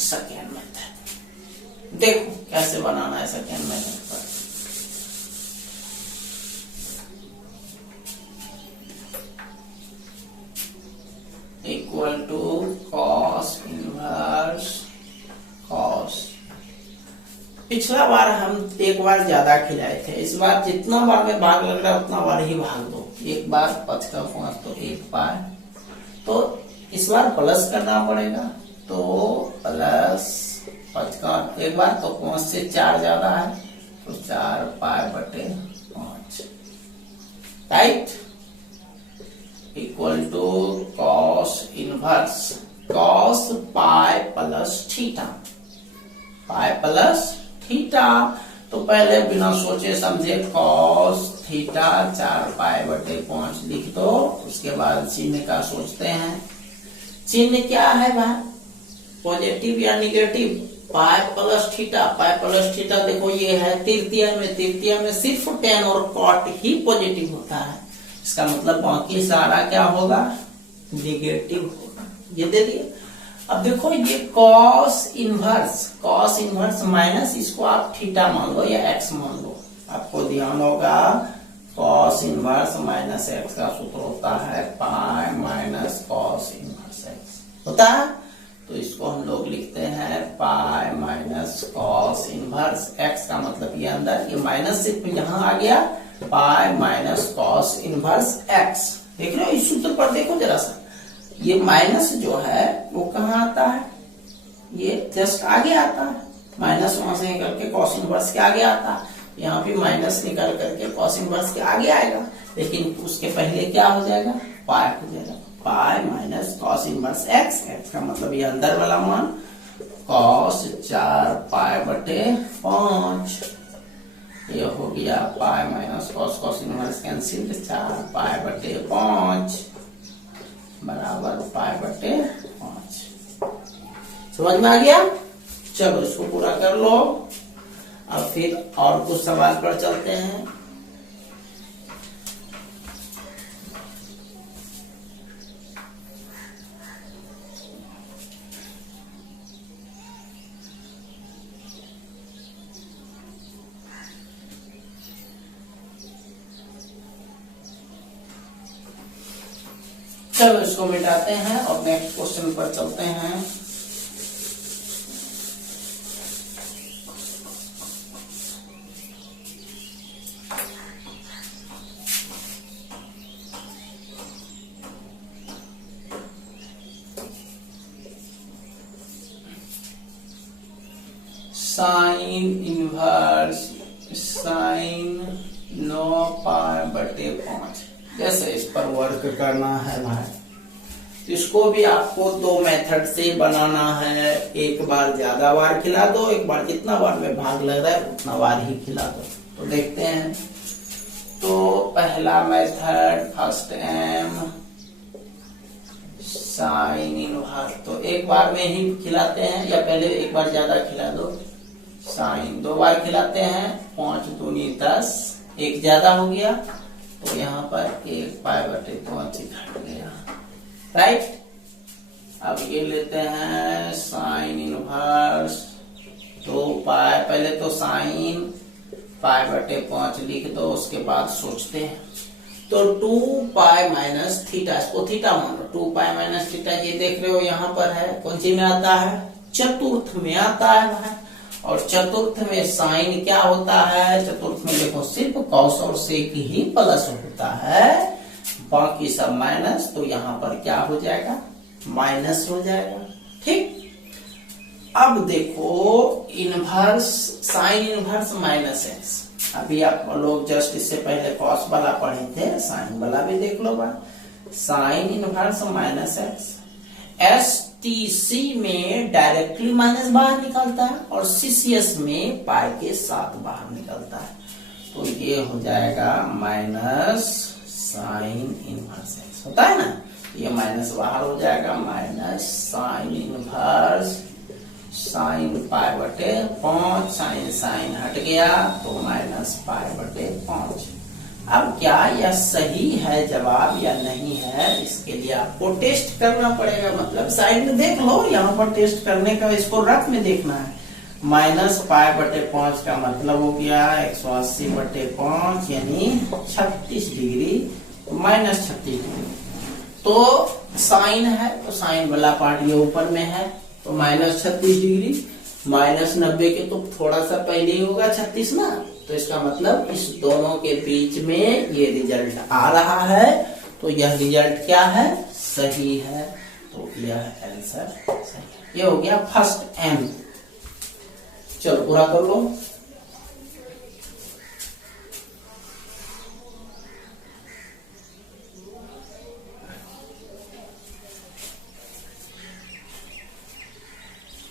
सेकेंड मेथड। देखो कैसे बनाना है सेकेंड मेथड पर। Equal to cos inverse cos। पिछला बार हम एक बार ज्यादा खिलाए थे, इस बार जितना बार में भाग लग रहा है उतना बार ही भाग दो। एक बार 5 का 5 तो 1π। तो इस बार प्लस करना पड़ेगा, तो प्लस 5 का एक बार तो 5 से 4 ज्यादा है तो 4π/5 right. Equal to cos inverse cos π + theta. Pi plus theta. तो पहले बिना सोचे समझे cos थीटा 4π/5 लिख दो। उसके बाद चिन्ह का सोचते हैं। चिन्ह क्या है भाई? पॉजिटिव या निगेटिव, पाई प्लस थीटा देखो ये है तृतीय में सिर्फ tan और cot ही पॉजिटिव होता है, इसका मतलब बाकी सारा क्या होगा, निगेटिव होगा। ये दे दिए। अब देखो ये कॉस इनवर्स माइनस, इसको आप थीटा मान लो या एक्स मान लो, आपको ध्यान होगा कॉस इनवर्स माइनस एक्स का सूत्र होता है pi minus cos inverse x होता है। तो इसको हम लोग लिखते हैं pi minus cos inverse x का मतलब ये अंदर, ये माइनस सिर्फ यहाँ आ गया, pi minus cos inverse x. देख रहे हो इस सूत्र पर, देखो जरा सा, ये माइनस जो है वो कहाँ आता है, ये जस्ट आगे आता है, माइनस वहां से निकल के कॉस इनवर्स के आगे आता है, यहाँ पे माइनस निकल करके कॉस इनवर्स के आगे आएगा, लेकिन उसके पहले क्या हो जाएगा, पाई हो जाएगा, pi minus cos inverse x. X का मतलब ये अंदर वाला मान कॉस 4 पाई बटे 5, ये हो गया pi minus cos, cos inverse cancel, 4 पाई बटे 5 बराबर पाई बटे 5। समझ में आ गया? चलो इसको पूरा कर लो। अब फिर और कुछ सवाल पर चलते हैं। चलो इसको मिटाते हैं और नेक्स्ट क्वेश्चन पर चलते हैं। साइन इनवर्स साइन 9 पाई बटे 5, जैसे इस पर वर्क करना है भाई। इसको भी आपको दो मेथड से बनाना है, एक बार ज्यादा बार खिला दो, एक बार जितना बार में भाग लग रहा है उतना बार ही खिला दो। तो देखते हैं। तो पहला method first M sine inverse, तो एक बार में ही खिलाते हैं या पहले एक बार ज्यादा खिला दो, साइन 2 बार खिलाते हैं, 5 दूनी 10, एक ज्यादा हो गया तो यहाँ पर 1 पाई बटे 5 घट गया, राइट। अब ये लेते हैं साइन इनवर्स 2 पाई, पहले तो साइन पाई बटे 5 लिख दो, उसके बाद सोचते हैं। तो 2 पाई माइनस थीटा, इसको थीटा मान लो, 2 पाई माइनस थीटा, ये देख रहे हो यहाँ पर है, कौन सी में आता है, चतुर्थ में आता है भाई। और चतुर्थ में साइन क्या होता है, चतुर्थ में देखो सिर्फ कॉस और सेक ही प्लस होता है, बाकी सब माइनस, तो यहाँ पर क्या हो जाएगा, माइनस हो जाएगा, ठीक। अब देखो inverse sine inverse minus x, अभी आप लोग जस्ट इससे पहले कॉस वाला पढ़े थे, साइन वाला भी देख लो भाई। Sine inverse minus x, STC में डायरेक्टली माइनस बाहर निकलता है और सीसीएस में पाई के साथ बाहर निकलता है, तो ये हो जाएगा माइनस साइन इनवर्स एक्स, होता है ना, ये माइनस बाहर हो जाएगा, minus sign inverse sine pi बटे 5, साइन साइन हट गया तो माइनस पाई बटे 5। अब क्या यह सही है जवाब या नहीं है, इसके लिए आपको टेस्ट करना पड़ेगा, मतलब साइड में देख लो, यहाँ पर टेस्ट करने का, इसको रफ में देखना है। माइनस पाई बटे 5 का मतलब हो गया 180 बटे 5 यानी 36 डिग्री, माइनस 36 डिग्री। तो साइन है तो साइन वाला पार्ट ये ऊपर में है, तो माइनस 36 डिग्री, माइनस 90 के तो थोड़ा सा पहले ही होगा 36 ना, तो इसका मतलब इस दोनों के बीच में ये रिजल्ट आ रहा है, तो यह रिजल्ट क्या है, सही है, तो यह आंसर सही। ये हो गया फर्स्ट एम। चलो पूरा कर लो।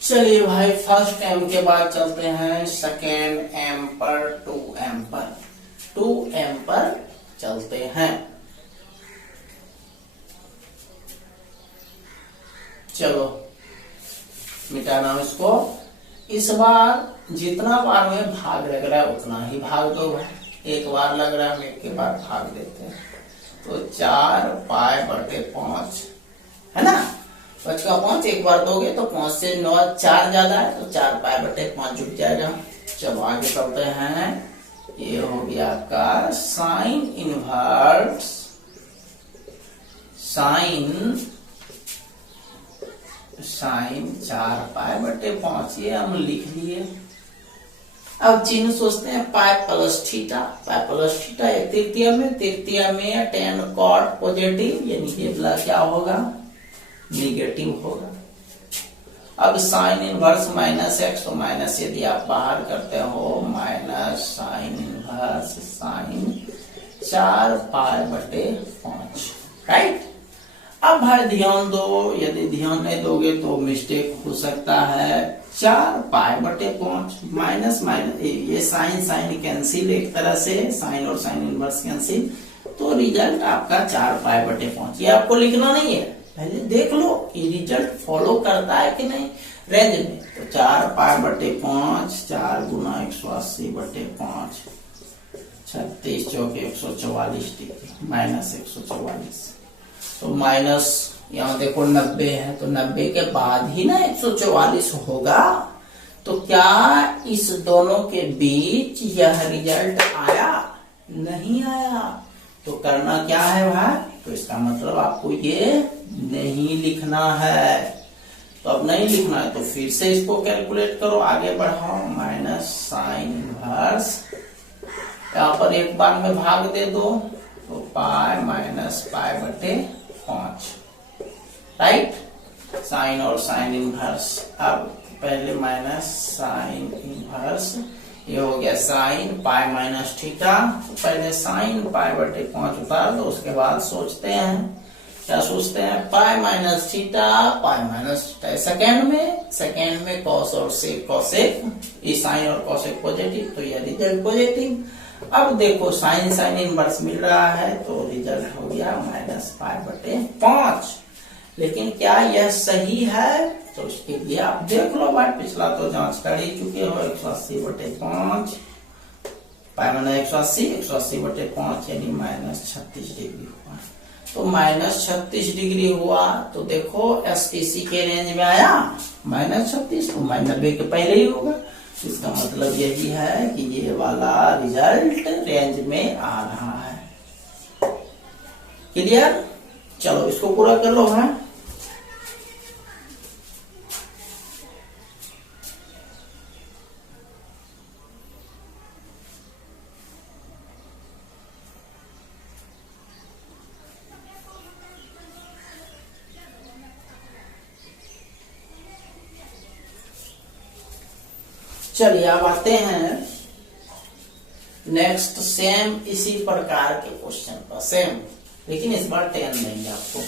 चलिए भाई फर्स्ट एम के बाद चलते हैं सेकेंड एम पर, 2m पर, 2m पर चलते हैं। चलो मिटाना इसको। इस बार जितना बार में भाग लग रहा है उतना ही भाग दो भाई। एक बार लग रहा है हम एक के बाद भाग देते हैं, तो 4 पाई बटे 5 है ना। 5 का 5 एक बार दोगे तो 5 से 9 4 ज्यादा है, तो 4 पाई बटे 5 जुट जाएगा। जब आगे चलते हैं, ये हो गया आपका साइन इनवर्स साइन 4 पाई बटे 5, ये हम लिख लिए। अब चिन्ह सोचते हैं पाई plus theta. Pi plus theta एक तृतीय में टेन कॉट पॉजिटिव, यानी कि क्या होगा, निगेटिव होगा। अब साइन इनवर्स माइनस एक्स, तो माइनस यदि आप बाहर करते हो, माइनस साइन इनवर्स साइन 4 पाई बटे 5, राइट। अब भाई ध्यान दो, यदि ध्यान नहीं दोगे तो मिस्टेक हो सकता है। 4 पाई बटे 5 माइनस माइनस, ये साइन कैंसिल, एक तरह से साइन और साइन इनवर्स कैंसिल, तो रिजल्ट आपका 4 पाई बटे 5। ये आपको लिखना नहीं है, पहले देख लो ये रिजल्ट फॉलो करता है कि नहीं रेंज में। तो 4 पाई बटे 5, 4 गुना 180 बटे 5, 36 चौके 144 डिग्री, माइनस 144। तो माइनस यहाँ देखो 90 है, तो 90 के बाद ही ना 144 होगा। तो क्या इस दोनों के बीच यह रिजल्ट आया? नहीं आया। तो करना क्या है भाई, तो इसका मतलब आपको ये नहीं लिखना है। तो अब नहीं लिखना है तो फिर से इसको कैलकुलेट करो, आगे बढ़ाओ। माइनस साइन इनवर्स, यहाँ पर एक बार में भाग दे दो, तो पाई माइनस पाई बटे 5, राइट। साइन और साइन इनवर्स, अब पहले माइनस साइन इनवर्स, ये हो गया साइन पाई माइनस थीटा। तो पहले साइन पाई बटे 5 उतार दो, उसके बाद सोचते हैं, क्या सोचते हैं, पाई माइनस थीटा, पाई माइनस थीटा। सेकेंड में कॉस और सेक, कॉसेक, ये साइन और कॉसेक पॉजिटिव, तो ये रिजल्ट पॉजिटिव। अब देखो साइन साइन इनवर्स मिल रहा है, तो रिजल्ट हो गया माइनस पाई बटे 5। लेकिन क्या यह सही है? तो उसके लिए आप देख लो भाई, पिछला तो जांच कर ही चुके हो। 180 बटे 5 पाई माइनस 180 बटे 5 यानी माइनस 36 डिग्री हुआ। तो माइनस 36 डिग्री हुआ, तो देखो एसटीसी के रेंज में आया माइनस 36, तो माइनस 90 के पहले ही होगा। इसका मतलब यही है कि ये वाला रिजल्ट रेंज में आ रहा है। क्लियर? चलो इसको पूरा कर लो। है चलिए अब आते हैं नेक्स्ट सेम इसी प्रकार के क्वेश्चन पर, सेम, लेकिन इस बार 10 देंगे आपको।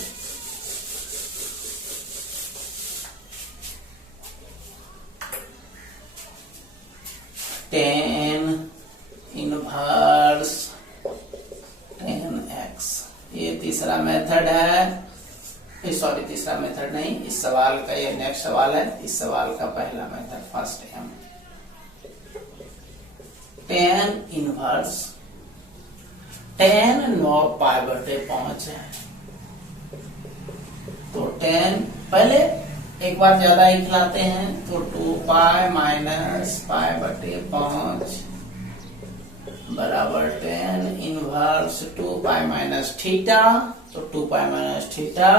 टेन इनवर्स 10x, ये तीसरा मेथड है। सॉरी, तीसरा मेथड नहीं, इस सवाल का ये नेक्स्ट सवाल है। इस सवाल का पहला मेथड फर्स्ट है। टेन इनवर्स 10 9 पाई बटे 5 है, तो 10 पहले एक बार ज्यादा ही खिलाते हैं, तो 2 पाई माइनस पाई बटे 5 बराबर 10 इनवर्स 2 पाई माइनस थीटा। तो 2 पाई माइनस थीटा,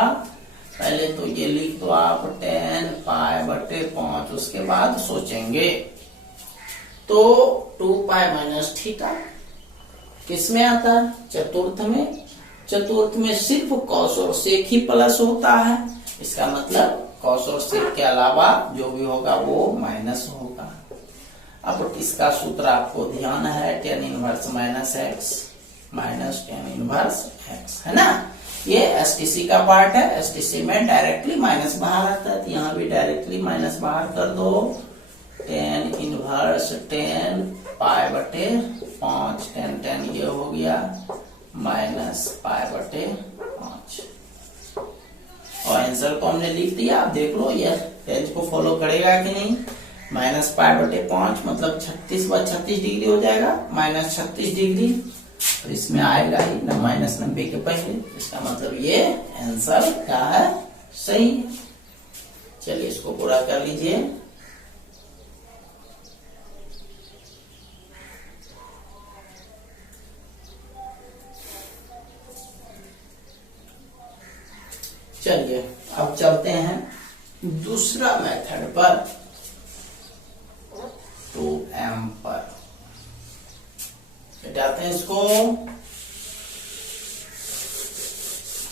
पहले तो ये लिख दो आप 10 पाई बटे 5, उसके बाद सोचेंगे। तो 2 पाई माइनस थीटा किस में आता है? चतुर्थ में। चतुर्थ में सिर्फ कॉस और सेक ही प्लस होता है, इसका मतलब कॉस और सेक के अलावा जो भी होगा वो माइनस होगा। अब इसका सूत्र आपको ध्यान है, tan inverse minus x minus tan inverse x, है ना। ये एसटीसी का पार्ट है, एसटीसी में डायरेक्टली माइनस बाहर आता है, तो यहाँ भी डायरेक्टली माइनस बाहर कर दो। टेन इनवर्स 10 पाई बटे 5, 10 ये हो गया माइनस पाई बटे 5। और आंसर तो हमने लिख दिया। आप देख लो ये रेंज को फॉलो करेगा कि नहीं। -π/5 मतलब 36/36 डिग्री हो जाएगा, -36 डिग्री। तो इसमें आएगा ही ना -90 के पहले। इसका मतलब ये आंसर क्या है, सही है। चलिए इसको पूरा कर लीजिए। चलिए अब चलते हैं दूसरा मेथड पर, 2m पर। हटाते हैं इसको।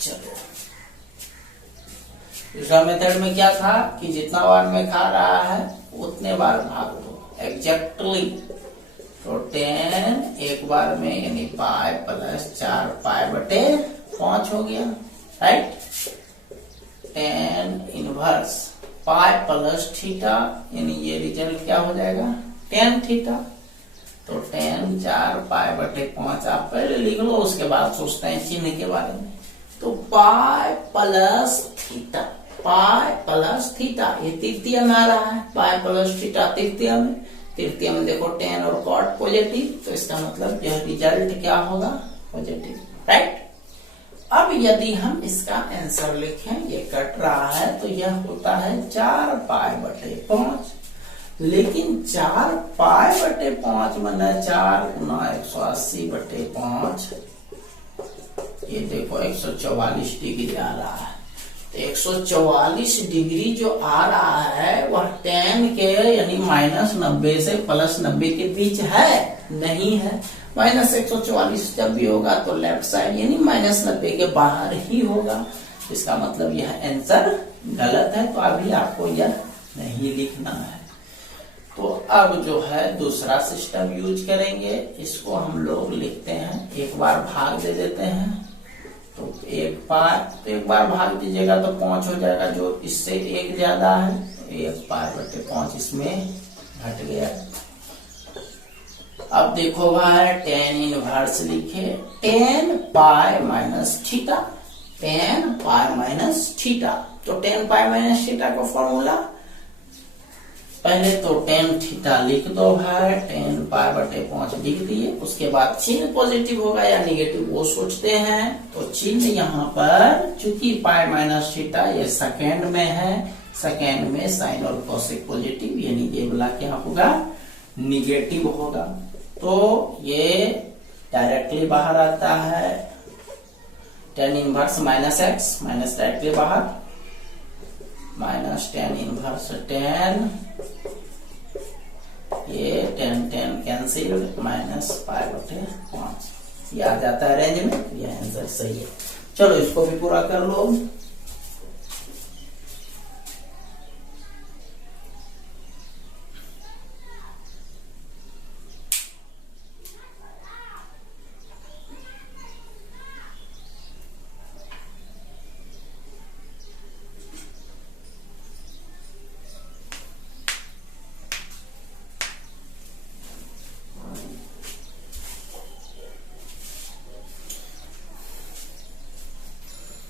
चलो दूसरा मेथड में क्या था कि जितना बार में खा रहा है उतने बार भाग दो एग्जैक्टली। तो 10 एक बार में यानी पाई प्लस 4π/5 हो गया, राइट। 10 इनवर्स पाई प्लस थीटा यानी ये रिजल्ट क्या हो जाएगा, tan थीटा। तो 10 4π/5 आप पहले लिख लो, उसके बाद सोचते हैं चिन्ह के बारे में। तो पाई plus theta, pi plus theta, ये तृतीय में आ रहा है। पाई प्लस थीटा तृतीय में, तृतीय में देखो tan और cot पॉजिटिव, तो इसका मतलब यह रिजल्ट क्या होगा, पॉजिटिव, राइट। अब यदि हम इसका आंसर लिखें, ये कट रहा है तो यह होता है 4π/5। लेकिन 4π/5 माने 4 × 180/5, ये देखो 144 डिग्री आ रहा है। तो 144 डिग्री जो आ रहा है वह tan के यानी -90 से +90 के बीच है, नहीं है। -144 जब भी होगा तो लेफ्ट साइड यानी -90 के बाहर ही होगा। इसका मतलब यह आंसर गलत है, तो अभी आपको यह नहीं लिखना है। तो अब जो है दूसरा सिस्टम यूज करेंगे। इसको हम लोग लिखते हैं, एक बार भाग दे देते हैं। तो एक बार भाग दीजिएगा तो 5 हो जाएगा, जो इससे एक ज्यादा है। तो 1π/5 इसमें घट गया। अब देखो भाई tan इनवर्स लिखे, tan π - थीटा, tan π - थीटा। तो tan π - थीटा का फॉर्मूला, पहले तो tan थीटा लिख दो भाई, tan π/5 लिख दिए। उसके बाद चिन्ह पॉजिटिव होगा या नेगेटिव वो सोचते हैं। तो चिन्ह यहाँ पर चूंकि π - थीटा ये सेकेंड में है, सेकेंड में साइन और कोसेक पॉजिटिव यानी ये वाला क्या होगा, निगेटिव होगा। तो ये डायरेक्टली बाहर आता है, tan inverse -x minus directly बाहर, -tan इनवर्स tan, ये tan कैंसिल, -π/5 ये आ जाता है रेंज में। यह आंसर सही है। चलो इसको भी पूरा कर लो।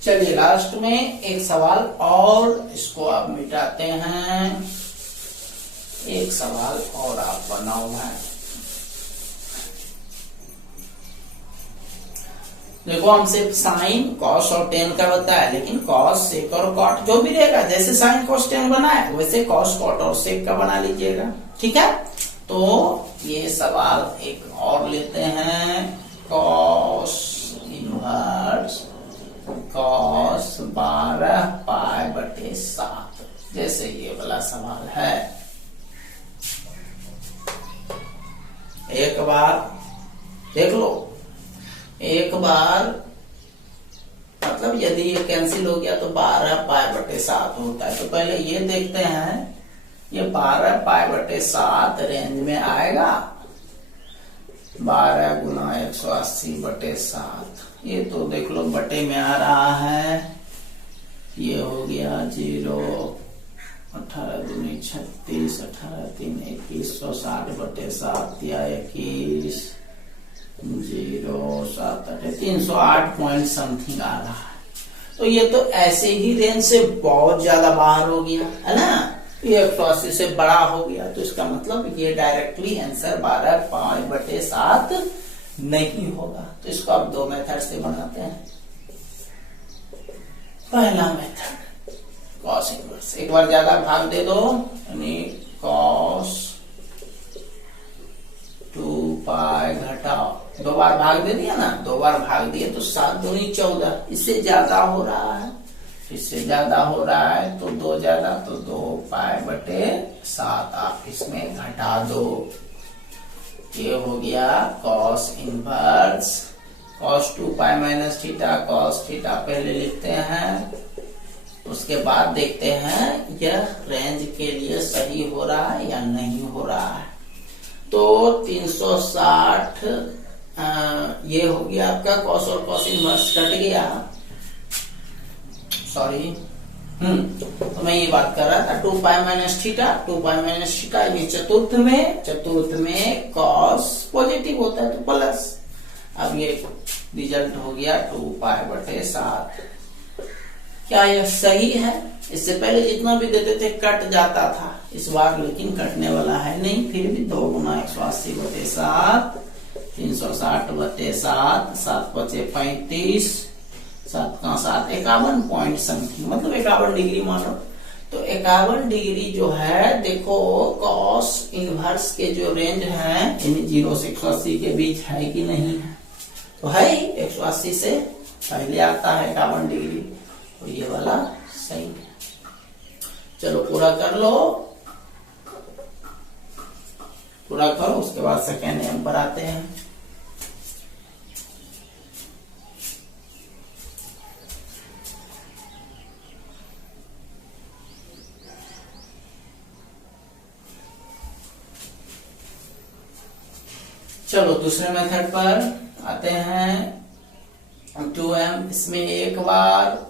चलिए लास्ट में एक सवाल और, इसको आप मिटाते हैं। एक सवाल और आप बनाओ है। देखो हमसे साइन कॉस और टेन का बताया, लेकिन कॉस सेक और कॉट जो भी रहेगा, जैसे साइन कॉस टेन बनाए वैसे कॉस कॉट और सेक का बना लीजिएगा, ठीक है। तो ये सवाल एक और लेते हैं, कॉस इनवर्स cos 12π/7, जैसे ये वाला सवाल है। एक बार देख लो, एक बार मतलब यदि ये कैंसिल हो गया तो 12π/7 होता है। तो पहले ये देखते हैं, ये 12π/7 रेंज में आएगा, 12 × 180/7। ये तो देख लो बटे में आ रहा है, ये हो गया 0, 18 दूनी 36, 18 3 21, 160/7 या 21, 0 7 8 308 पॉइंट समथिंग आ रहा है। तो ये तो ऐसे ही रेंज से बहुत ज्यादा बाहर हो गया है ना, ये 180 से बड़ा हो गया, तो इसका मतलब ये डायरेक्टली आंसर 12π/7 नहीं होगा। तो इसको आप दो मेथड से बनाते हैं। पहला मेथड कॉस इनवर्स, एक बार ज्यादा भाग दे दो, यानी कॉस 2π घटाओ, दो बार भाग दे दिया ना, दो बार भाग दिए तो 7 दूनी 14, इससे ज्यादा हो रहा है, इससे ज्यादा हो रहा है तो 2 ज्यादा तो 2π/7 आप इसमें घटा दो। ये हो गया cos inverse cos 2π - theta cos theta पहले लिखते हैं, उसके बाद देखते हैं यह रेंज के लिए सही हो रहा है या नहीं हो रहा है। तो 360 ये हो गया आपका कॉस और कॉस इनवर्स कट गया, सॉरी तो मैं ये बात कर रहा था 2π - थीटा 2π - थीटा, ये चतुर्थ में कॉस पॉजिटिव होता है तो प्लस, अब ये रिजल्ट हो गया 2π/7। क्या यह सही है? इससे पहले जितना भी देते थे कट जाता था, इस बार लेकिन कटने वाला है नहीं, फिर भी 2 × 180/7 360/7 7 × 5 = 35 7 × 7 51 पॉइंट समथिंग, मतलब 51 डिग्री मानो। तो 51 डिग्री जो है देखो कॉस इनवर्स के जो रेंज है यानी 0 से 180 के बीच है कि नहीं है, तो है 180 से पहले आता है 51 डिग्री, तो ये वाला सही है। चलो पूरा कर लो, पूरा करो, उसके बाद सेकेंड एम पर आते हैं। चलो दूसरे मेथड पर आते हैं। 2m, इसमें एक बार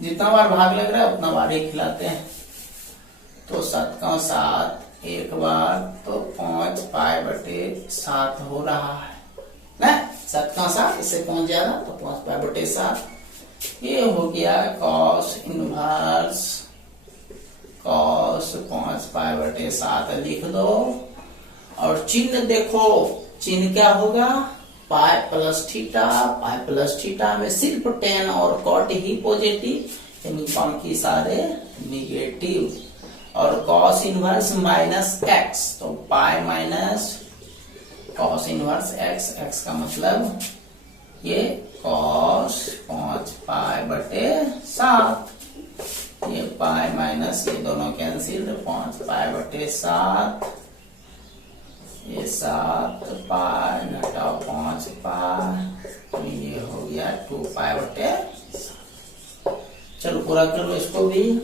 जितना बार भाग लग रहा है उतना बार ही खिलाते हैं, तो 7 × 7 एक बार तो 5π/7 हो रहा है ना, 7 × 7 इससे 5 ज्यादा तो 5π/7। ये हो गया कॉस इनवर्स कॉस 5π/7 लिख दो, और चिन्ह देखो, चिन्ह क्या होगा पाई प्लस थीटा में सिर्फ tan और cot ही पॉजिटिव, यानी बाकी सारे निगेटिव, और cos इनवर्स -x, तो pi minus cos inverse x, x का मतलब ये cos 5π/7, ये पाई माइनस ये दोनों कैंसिल 5π/7, ये 7π घटाओ 5π, तो ये हो गया 2π/7। चलो पूरा कर लो इसको भी।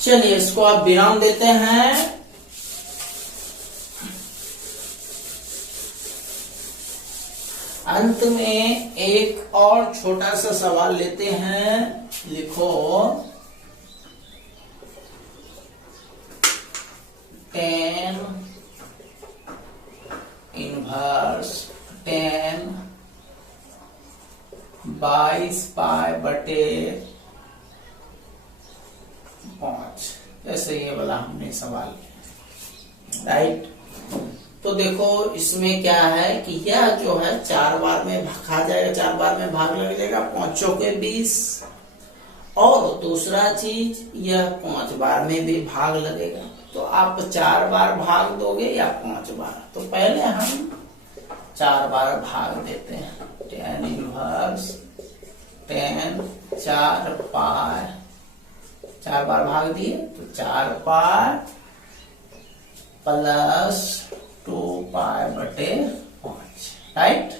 चलिए इसको आप विराम देते हैं। अंत में एक और छोटा सा सवाल लेते हैं, लिखो tan इनवर्स tan 22π/5, जैसे ये वाला हमने सवाल किया, राइट। तो देखो इसमें क्या है कि यह जो है 4 बार में खा जाएगा, 4 बार में भाग लग जाएगा, 5 चौके 20, और दूसरा चीज यह 5 बार में भी भाग लगेगा। तो आप 4 बार भाग दोगे या 5 बार, तो पहले हम 4 बार भाग देते हैं। tan इनवर्स tan 4π, 4 बार भाग दिए तो 4π प्लस 2π/5, राइट।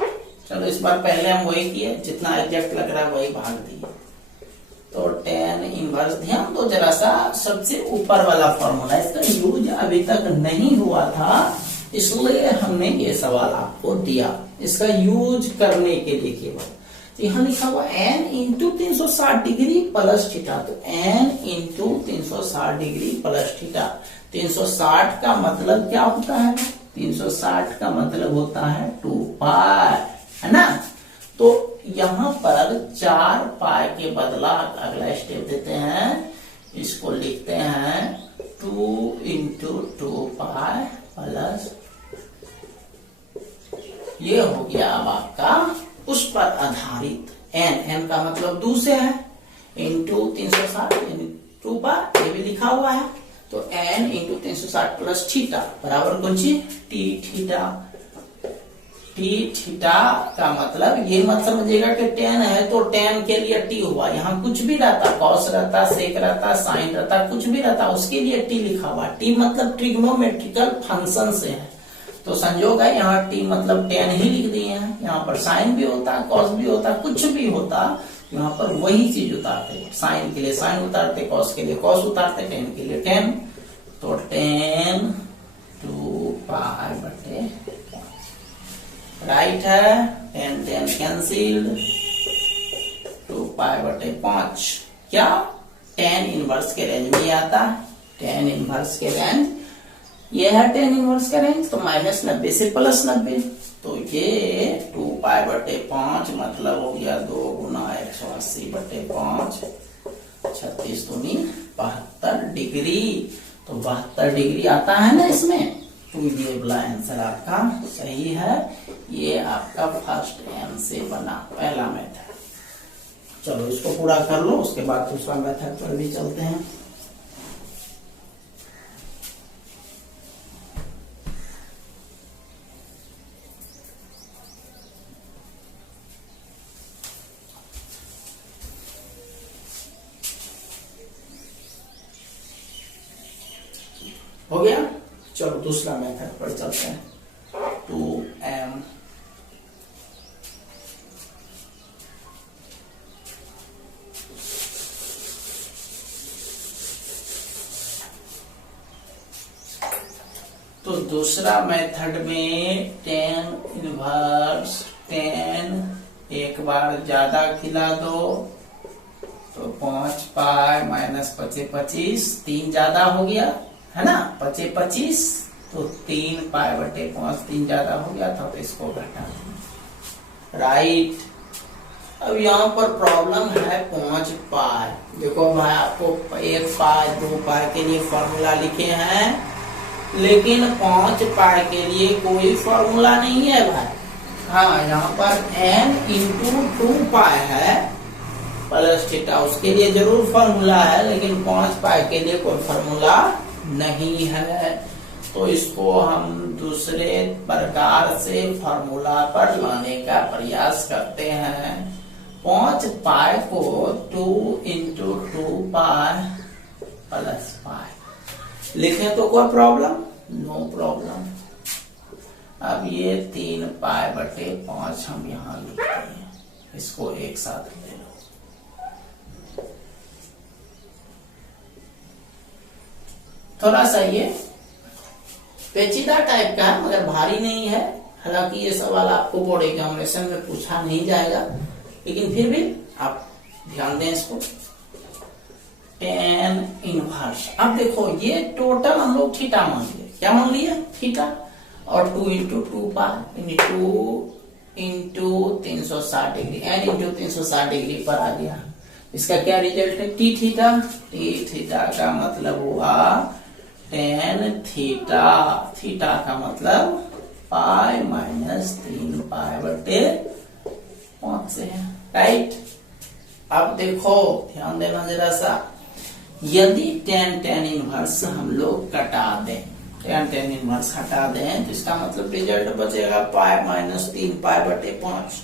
चलो इस बार पहले हम वही किए, जितना एग्जैक्ट लग रहा है वही भाग दिए। तो टेन इनवर्स, ध्यान दो जरा सा, सबसे ऊपर वाला फॉर्मूला, इसका यूज अभी तक नहीं हुआ था इसलिए हमने ये सवाल आपको दिया। इसका यूज करने के लिए केवल यहाँ लिखा हुआ n into 360 degree plus theta, तो n into 360 degree plus theta. 360 का मतलब क्या होता है? 360 का मतलब होता है 2 पाई, है ना। तो यहाँ पर 4 पाई के बदला अगला स्टेप देते हैं, इसको लिखते हैं 2 इंटू 2 पाई प्लस, ये हो गया अब आपका उस पर आधारित n का मतलब 2 से है, इंटू 360 2 पाई, ये भी लिखा हुआ है। तो n इंटू 360 प्लस थीटा बराबर कौन सी? T theta. टी थीटा का मतलब ये मत समझिएगा कि tan है तो tan के लिए t हुआ, यहाँ कुछ भी रहता, cos रहता, sec रहता, sin रहता, कुछ भी रहता, उसके लिए t लिखा हुआ। t मतलब ट्रिग्नोमेट्रिकल फंक्शन से है, तो संयोग है यहाँ t मतलब tan ही लिख दिए हैं। यहाँ पर sin भी होता, cos भी होता, कुछ भी होता, यहाँ पर वही चीज उतारते, sin के लिए sin उतारते, cos के लिए cos उतारते, tan के लिए tan। तो tan 2 पाई बटे राइट है, tan tan कैंसिल्ड, 2 पाई बटे 5, क्या tan इनवर्स के रेंज में आता है। tan इनवर्स के रेंज ये है, tan इनवर्स का रेंज, तो -90 से +90, तो ये 2 पाई बटे 5 मतलब हो गया 2 गुना 180 बटे 5, 36 दूनी 72 डिग्री। तो 72 डिग्री आता है ना इसमें, तो ये वाला आंसर आपका सही है। ये आपका फर्स्ट एम से बना पहला मेथड। चलो इसको पूरा कर लो, उसके बाद दूसरा मेथड पर भी चलते हैं। हो गया, चलो दूसरा मेथड पर चलते हैं। 2m तो दूसरा मेथड में tan इनवर्स, tan एक बार ज्यादा खिला दो, तो 5 पाई माइनस 25, 3 ज्यादा हो गया है ना, 25, तो 3 पाई बटे 5, 3 ज्यादा हो गया था, तो इसको घटा राइट। अब यहाँ पर प्रॉब्लम है 5 पाई। देखो भाई आपको 1 पाई 2 पाई के लिए फॉर्मूला लिखे हैं, लेकिन 5 पाई के लिए कोई फॉर्मूला नहीं है भाई। हाँ, यहाँ पर n इंटू 2 पाई है प्लस थीटा, उसके लिए जरूर फॉर्मूला है, लेकिन 5 पाई के लिए कोई फॉर्मूला नहीं है। तो इसको हम दूसरे प्रकार से फॉर्मूला पर लाने का प्रयास करते हैं। 5 पाई को 2 इंटू 2 पाई प्लस पाई लिखें तो कोई प्रॉब्लम? No problem. अब ये 3 पाई बटे 5 हम यहाँ लिखते हैं, इसको एक साथ ले लो। थोड़ा सा ये पेचीदा टाइप का है मगर भारी नहीं है। हालांकि ये सवाल आपको बोर्ड एग्जामिनेशन में पूछा नहीं जाएगा, लेकिन फिर भी आप ध्यान दें इसको। tan इनवर्स, अब देखो ये टोटल हम लोग थीटा मान लिए, क्या मान लिया? थीटा। और 2 इंटू 2 पाई 2 into 360 degree, n into 360 degree पर आ गया। इसका क्या रिजल्ट है? T theta. टी थीटा का मतलब हुआ tan थीटा, थीटा का मतलब पाई माइनस 3 पाई बटे 5 से है, राइट। अब देखो ध्यान देना जरा सा, यदि tan इनवर्स हम लोग कटा दें, tan इनवर्स हटा दें, तो इसका मतलब रिजल्ट बचेगा पाई माइनस 3 पाई बटे 5,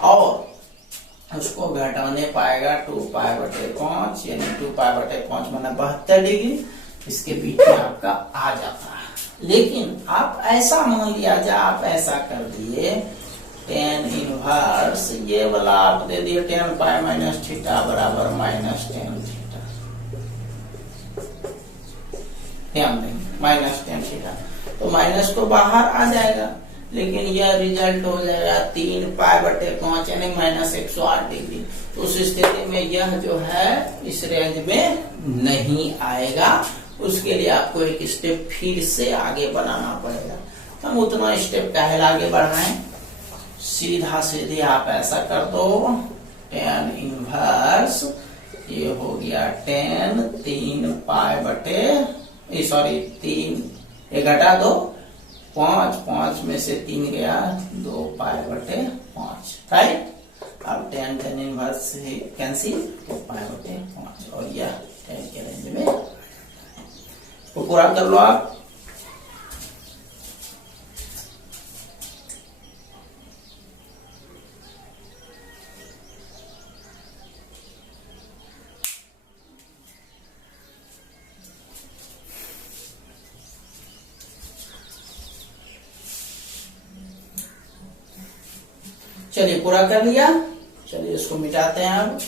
और उसको घटाने पाएगा 2 पाई बटे 5, यानी 2 पाई बटे 5 माना 72 डिग्री। इसके बीच में आपका आ जाता है। लेकिन आप ऐसा मान लिया जाए, आप ऐसा कर दिए टेन इनवर्स ये वाला आप दे दिए टेन पाई माइनस थीटा बराबर माइनस टेन थीटा। ध्यान देंगे माइनस टेन थीटा, तो माइनस तो बाहर आ जाएगा, लेकिन यह रिजल्ट हो जाएगा 3π/5 यानी माइनस 108 डिग्री। तो उस स्थिति में यह जो है इस रेंज में नहीं आएगा। उसके लिए आपको एक स्टेप फिर से आगे बढ़ाना पड़ेगा। हम उतना स्टेप काहे आगे बढ़ाएं, सीधा सीधे आप ऐसा कर दो, टेन इनवर्स ये हो गया 10 3π/, सॉरी 3 ये घटा दो 5, 5 में से 3 गया 2π/5, राइट। अब 10 इनवर्स से कैंसिल तो π/5 और यह 10 के रेंज में तो पूरा कर लो आप। चलिए पूरा कर लिया, चलिए इसको मिटाते हैं अब।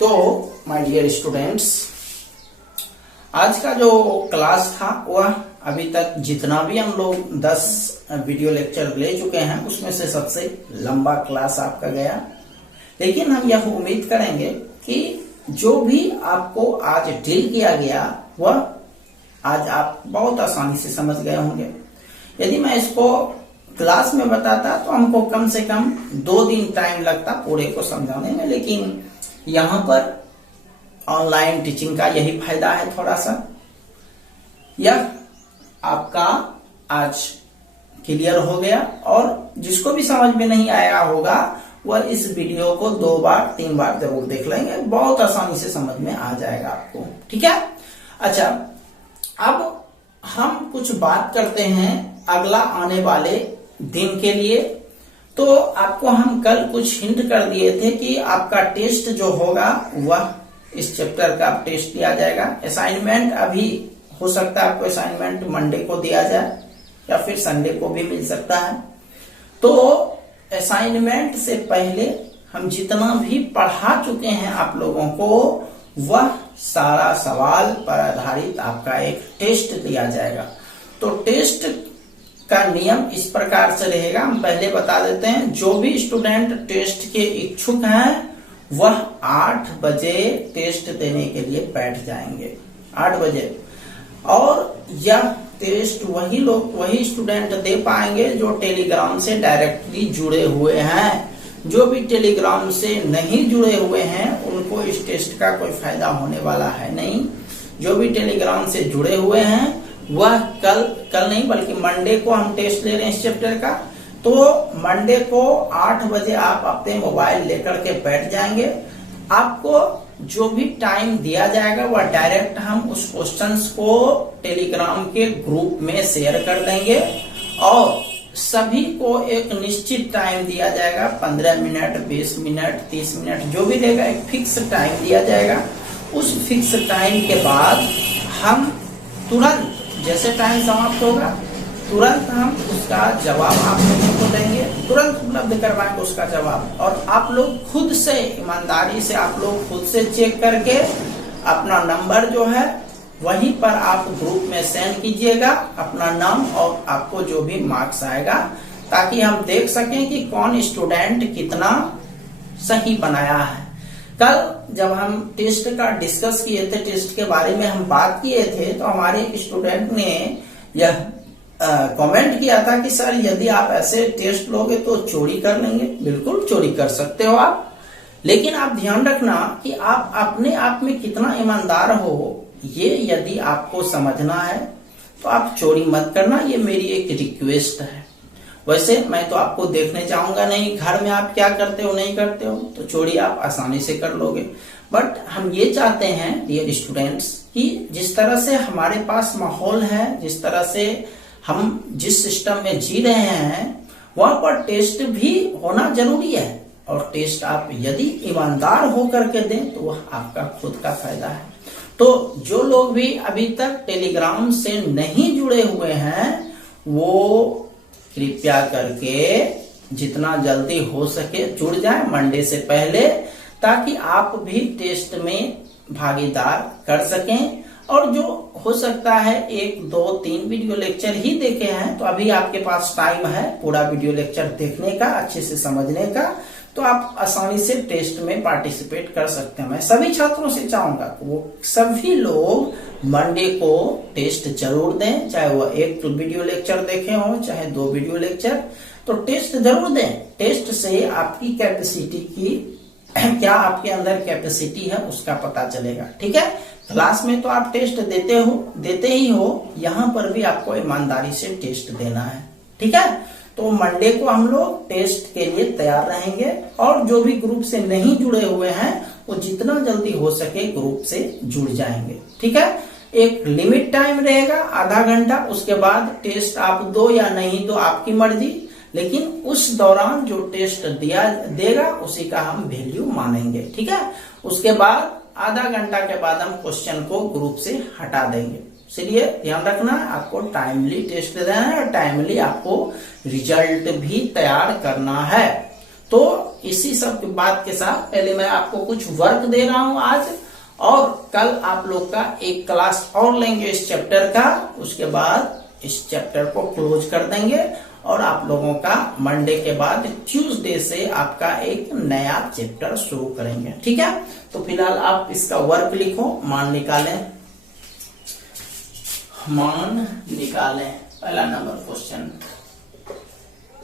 तो माय डियर स्टूडेंट्स, आज का जो क्लास था वह अभी तक जितना भी हम लोग 10 वीडियो लेक्चर ले चुके हैं उसमें से सबसे लंबा क्लास आपका गया। लेकिन हम यह उम्मीद करेंगे कि जो भी आपको आज डील किया गया वह आज आप बहुत आसानी से समझ गए होंगे। यदि मैं इसको क्लास में बताता तो हमको कम से कम 2 दिन टाइम लगता पूरे को समझाने में, लेकिन यहाँ पर ऑनलाइन टीचिंग का यही फायदा है थोड़ा सा। यह आपका आज क्लियर हो गया, और जिसको भी समझ में नहीं आया होगा वह इस वीडियो को 2 बार 3 बार जरूर देख लेंगे, बहुत आसानी से समझ में आ जाएगा आपको, ठीक है। अच्छा, अब हम कुछ बात करते हैं अगला आने वाले दिन के लिए। तो आपको हम कल कुछ हिंट कर दिए थे कि आपका टेस्ट जो होगा वह इस चैप्टर का टेस्ट दिया जाएगा। असाइनमेंट अभी हो सकता है आपको असाइनमेंट मंडे को दिया जाए या फिर संडे को भी मिल सकता है। तो असाइनमेंट से पहले हम जितना भी पढ़ा चुके हैं आप लोगों को वह सारा सवाल पर आधारित आपका एक टेस्ट दिया जाएगा। तो टेस्ट का नियम इस प्रकार से रहेगा, हम पहले बता देते हैं। जो भी स्टूडेंट टेस्ट के इच्छुक हैं वह 8 बजे टेस्ट देने के लिए बैठ जाएंगे, 8 बजे। और यह टेस्ट वही स्टूडेंट दे पाएंगे जो टेलीग्राम से डायरेक्टली जुड़े हुए हैं। जो भी टेलीग्राम से नहीं जुड़े हुए हैं उनको इस टेस्ट का कोई फायदा होने वाला है नहीं। जो भी टेलीग्राम से जुड़े हुए हैं वह कल नहीं बल्कि मंडे को हम टेस्ट ले रहे हैं इस चैप्टर का। तो मंडे को 8 बजे आप अपने मोबाइल लेकर के बैठ जाएंगे। आपको जो भी टाइम दिया जाएगा वह डायरेक्ट हम उस क्वेश्चंस को टेलीग्राम के ग्रुप में शेयर कर देंगे, और सभी को एक निश्चित टाइम दिया जाएगा, 15 मिनट 20 मिनट 30 मिनट जो भी देगा, एक फिक्स टाइम दिया जाएगा। उस फिक्स टाइम के बाद हम तुरंत जैसे टाइम समाप्त होगा तुरंत हम उसका जवाब आप लोगों को देंगे, तुरंत उपलब्ध करवाएंगे उसका जवाब। और आप लोग खुद से ईमानदारी से आप लोग खुद से चेक करके अपना नंबर जो है वहीं पर आप ग्रुप में सेंड कीजिएगा अपना नाम और आपको जो भी मार्क्स आएगा, ताकि हम देख सकें कि कौन स्टूडेंट कितना सही बनाया है। कल जब हम टेस्ट का डिस्कस किए थे, टेस्ट के बारे में हम बात किए थे, तो हमारे एक स्टूडेंट ने यह कमेंट किया था कि सर यदि आप ऐसे टेस्ट लोगे तो चोरी कर लेंगे। बिल्कुल चोरी कर सकते हो आप, लेकिन आप ध्यान रखना कि आप अपने आप में कितना ईमानदार हो, ये यदि आपको समझना है तो आप चोरी मत करना, ये मेरी एक रिक्वेस्ट है। वैसे मैं तो आपको देखने जाऊंगा नहीं घर में आप क्या करते हो नहीं करते हो, तो चोरी आप आसानी से कर लोगे। बट हम ये चाहते हैं डियर स्टूडेंट्स कि जिस तरह से हमारे पास माहौल है, जिस तरह से हम जिस सिस्टम में जी रहे हैं, वहां पर टेस्ट भी होना जरूरी है। और टेस्ट आप यदि ईमानदार होकर के दें तो वह आपका खुद का फायदा है। तो जो लोग भी अभी तक टेलीग्राम से नहीं जुड़े हुए हैं वो कृपया करके जितना जल्दी हो सके जुड़ जाए मंडे से पहले, ताकि आप भी टेस्ट में भागीदार कर सकें। और जो हो सकता है 1, 2, 3 वीडियो लेक्चर ही देखे हैं तो अभी आपके पास टाइम है पूरा वीडियो लेक्चर देखने का, अच्छे से समझने का, तो आप आसानी से टेस्ट में पार्टिसिपेट कर सकते हैं। मैं सभी छात्रों से चाहूंगा कि वो सभी लोग मंडे को टेस्ट जरूर दें, चाहे वो 1 वीडियो लेक्चर देखे हो चाहे 2 वीडियो लेक्चर, तो टेस्ट जरूर दें। टेस्ट से आपकी कैपेसिटी की क्या आपके अंदर कैपेसिटी है उसका पता चलेगा। ठीक है, क्लास में तो आप टेस्ट देते ही हो, यहाँ पर भी आपको ईमानदारी से टेस्ट देना है। ठीक है, तो मंडे को हम लोग टेस्ट के लिए तैयार रहेंगे। और जो भी ग्रुप से नहीं जुड़े हुए हैं वो जितना जल्दी हो सके ग्रुप से जुड़ जाएंगे। ठीक है, एक लिमिट टाइम रहेगा आधा घंटा, उसके बाद टेस्ट आप दो या नहीं दो आपकी मर्जी, लेकिन उस दौरान जो टेस्ट देगा उसी का हम वैल्यू मानेंगे। ठीक है, उसके बाद आधा घंटा के बाद हम क्वेश्चन को ग्रुप से हटा देंगे। इसलिए ध्यान रखना आपको टाइमली टेस्ट देना है और टाइमली आपको रिजल्ट भी तैयार करना है। तो इसी सब बात के साथ पहले मैं आपको कुछ वर्क दे रहा हूं आज, और कल आप लोग का एक क्लास और लेंगे इस चैप्टर का, उसके बाद इस चैप्टर को क्लोज कर देंगे और आप लोगों का मंडे के बाद ट्यूसडे से आपका एक नया चैप्टर शुरू करेंगे। ठीक है, तो फिलहाल आप इसका वर्क लिखो, मान निकालें। पहला नंबर क्वेश्चन,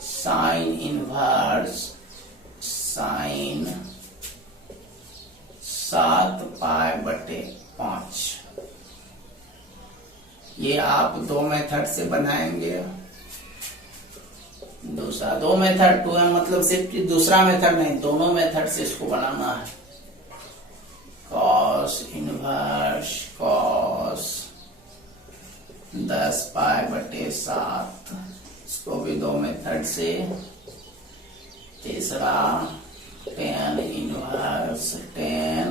साइन इनवर्स साइन 7π/5। ये आप 2 मेथड से बनाएंगे। दूसरा 2 मेथड 2 है, मतलब सिर्फ दूसरा मेथड नहीं, दोनों मेथड से इसको बनाना है। कॉस इनवर्स कॉस 10π/7, इसको भी 2 मेथड से। तीसरा tan इनवर्स tan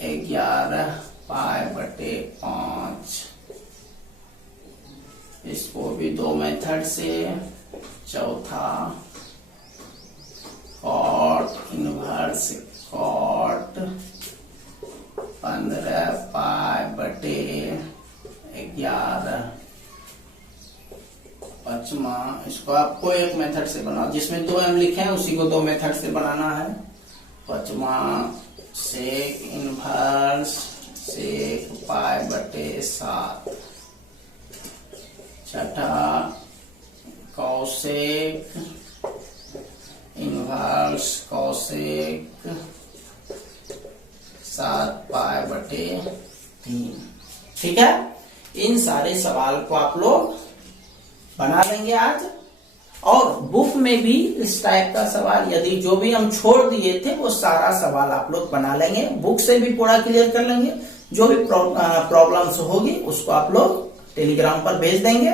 11π/5, इसको भी 2 मेथड से। चौथा cot इनवर्स cot 15π/11। पांचवा, इसको आपको एक मेथड से बनाओ, जिसमें 2m लिखे हैं उसी को 2 मेथड से बनाना है। पांचवा सेक इनवर्स सेक π/7। छठा कौसेक इनवर्स कौसेक 7π/3। ठीक है, इन सारे सवाल को आप लोग बना लेंगे आज। और बुक में भी इस टाइप का सवाल, यदि जो भी हम छोड़ दिए थे वो सारा सवाल आप लोग बना लेंगे, बुक से भी पूरा क्लियर कर लेंगे। जो भी प्रॉब्लम्स होगी उसको आप लोग टेलीग्राम पर भेज देंगे।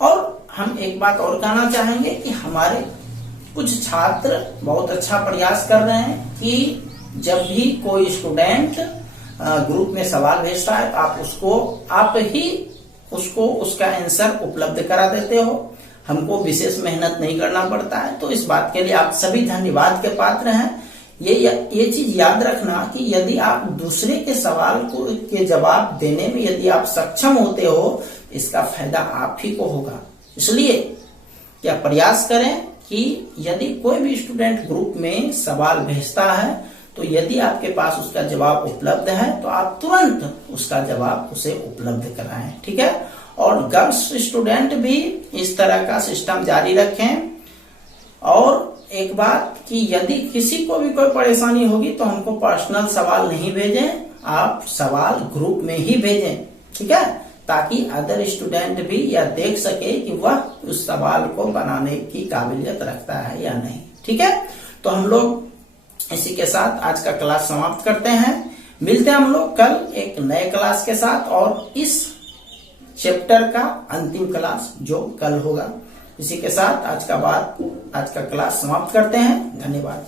और हम एक बात और कहना चाहेंगे कि हमारे कुछ छात्र बहुत अच्छा प्रयास कर रहे हैं कि जब भी कोई स्टूडेंट ग्रुप में सवाल भेजता है तो आप ही उसको उसका आंसर उपलब्ध करा देते हो, हमको विशेष मेहनत नहीं करना पड़ता है। तो इस बात के लिए आप सभी धन्यवाद के पात्र हैं। ये चीज याद रखना कि यदि आप दूसरे के सवाल के जवाब देने में यदि आप सक्षम होते हो, इसका फायदा आप ही को होगा। इसलिए क्या प्रयास करें कि यदि कोई भी स्टूडेंट ग्रुप में सवाल भेजता है तो यदि आपके पास उसका जवाब उपलब्ध है तो आप तुरंत उसका जवाब उसे उपलब्ध कराएं। ठीक है, और गर्ल्स स्टूडेंट भी इस तरह का सिस्टम जारी रखें। और एक बात कि यदि किसी को भी कोई परेशानी होगी तो हमको पर्सनल सवाल नहीं भेजें, आप सवाल ग्रुप में ही भेजें। ठीक है, ताकि अदर स्टूडेंट भी यह देख सके कि वह उस सवाल को बनाने की काबिलियत रखता है या नहीं। ठीक है, तो हम लोग इसी के साथ आज का क्लास समाप्त करते हैं। मिलते हैं हम लोग कल एक नए क्लास के साथ और इस चैप्टर का अंतिम क्लास जो कल होगा। इसी के साथ आज का क्लास समाप्त करते हैं। धन्यवाद।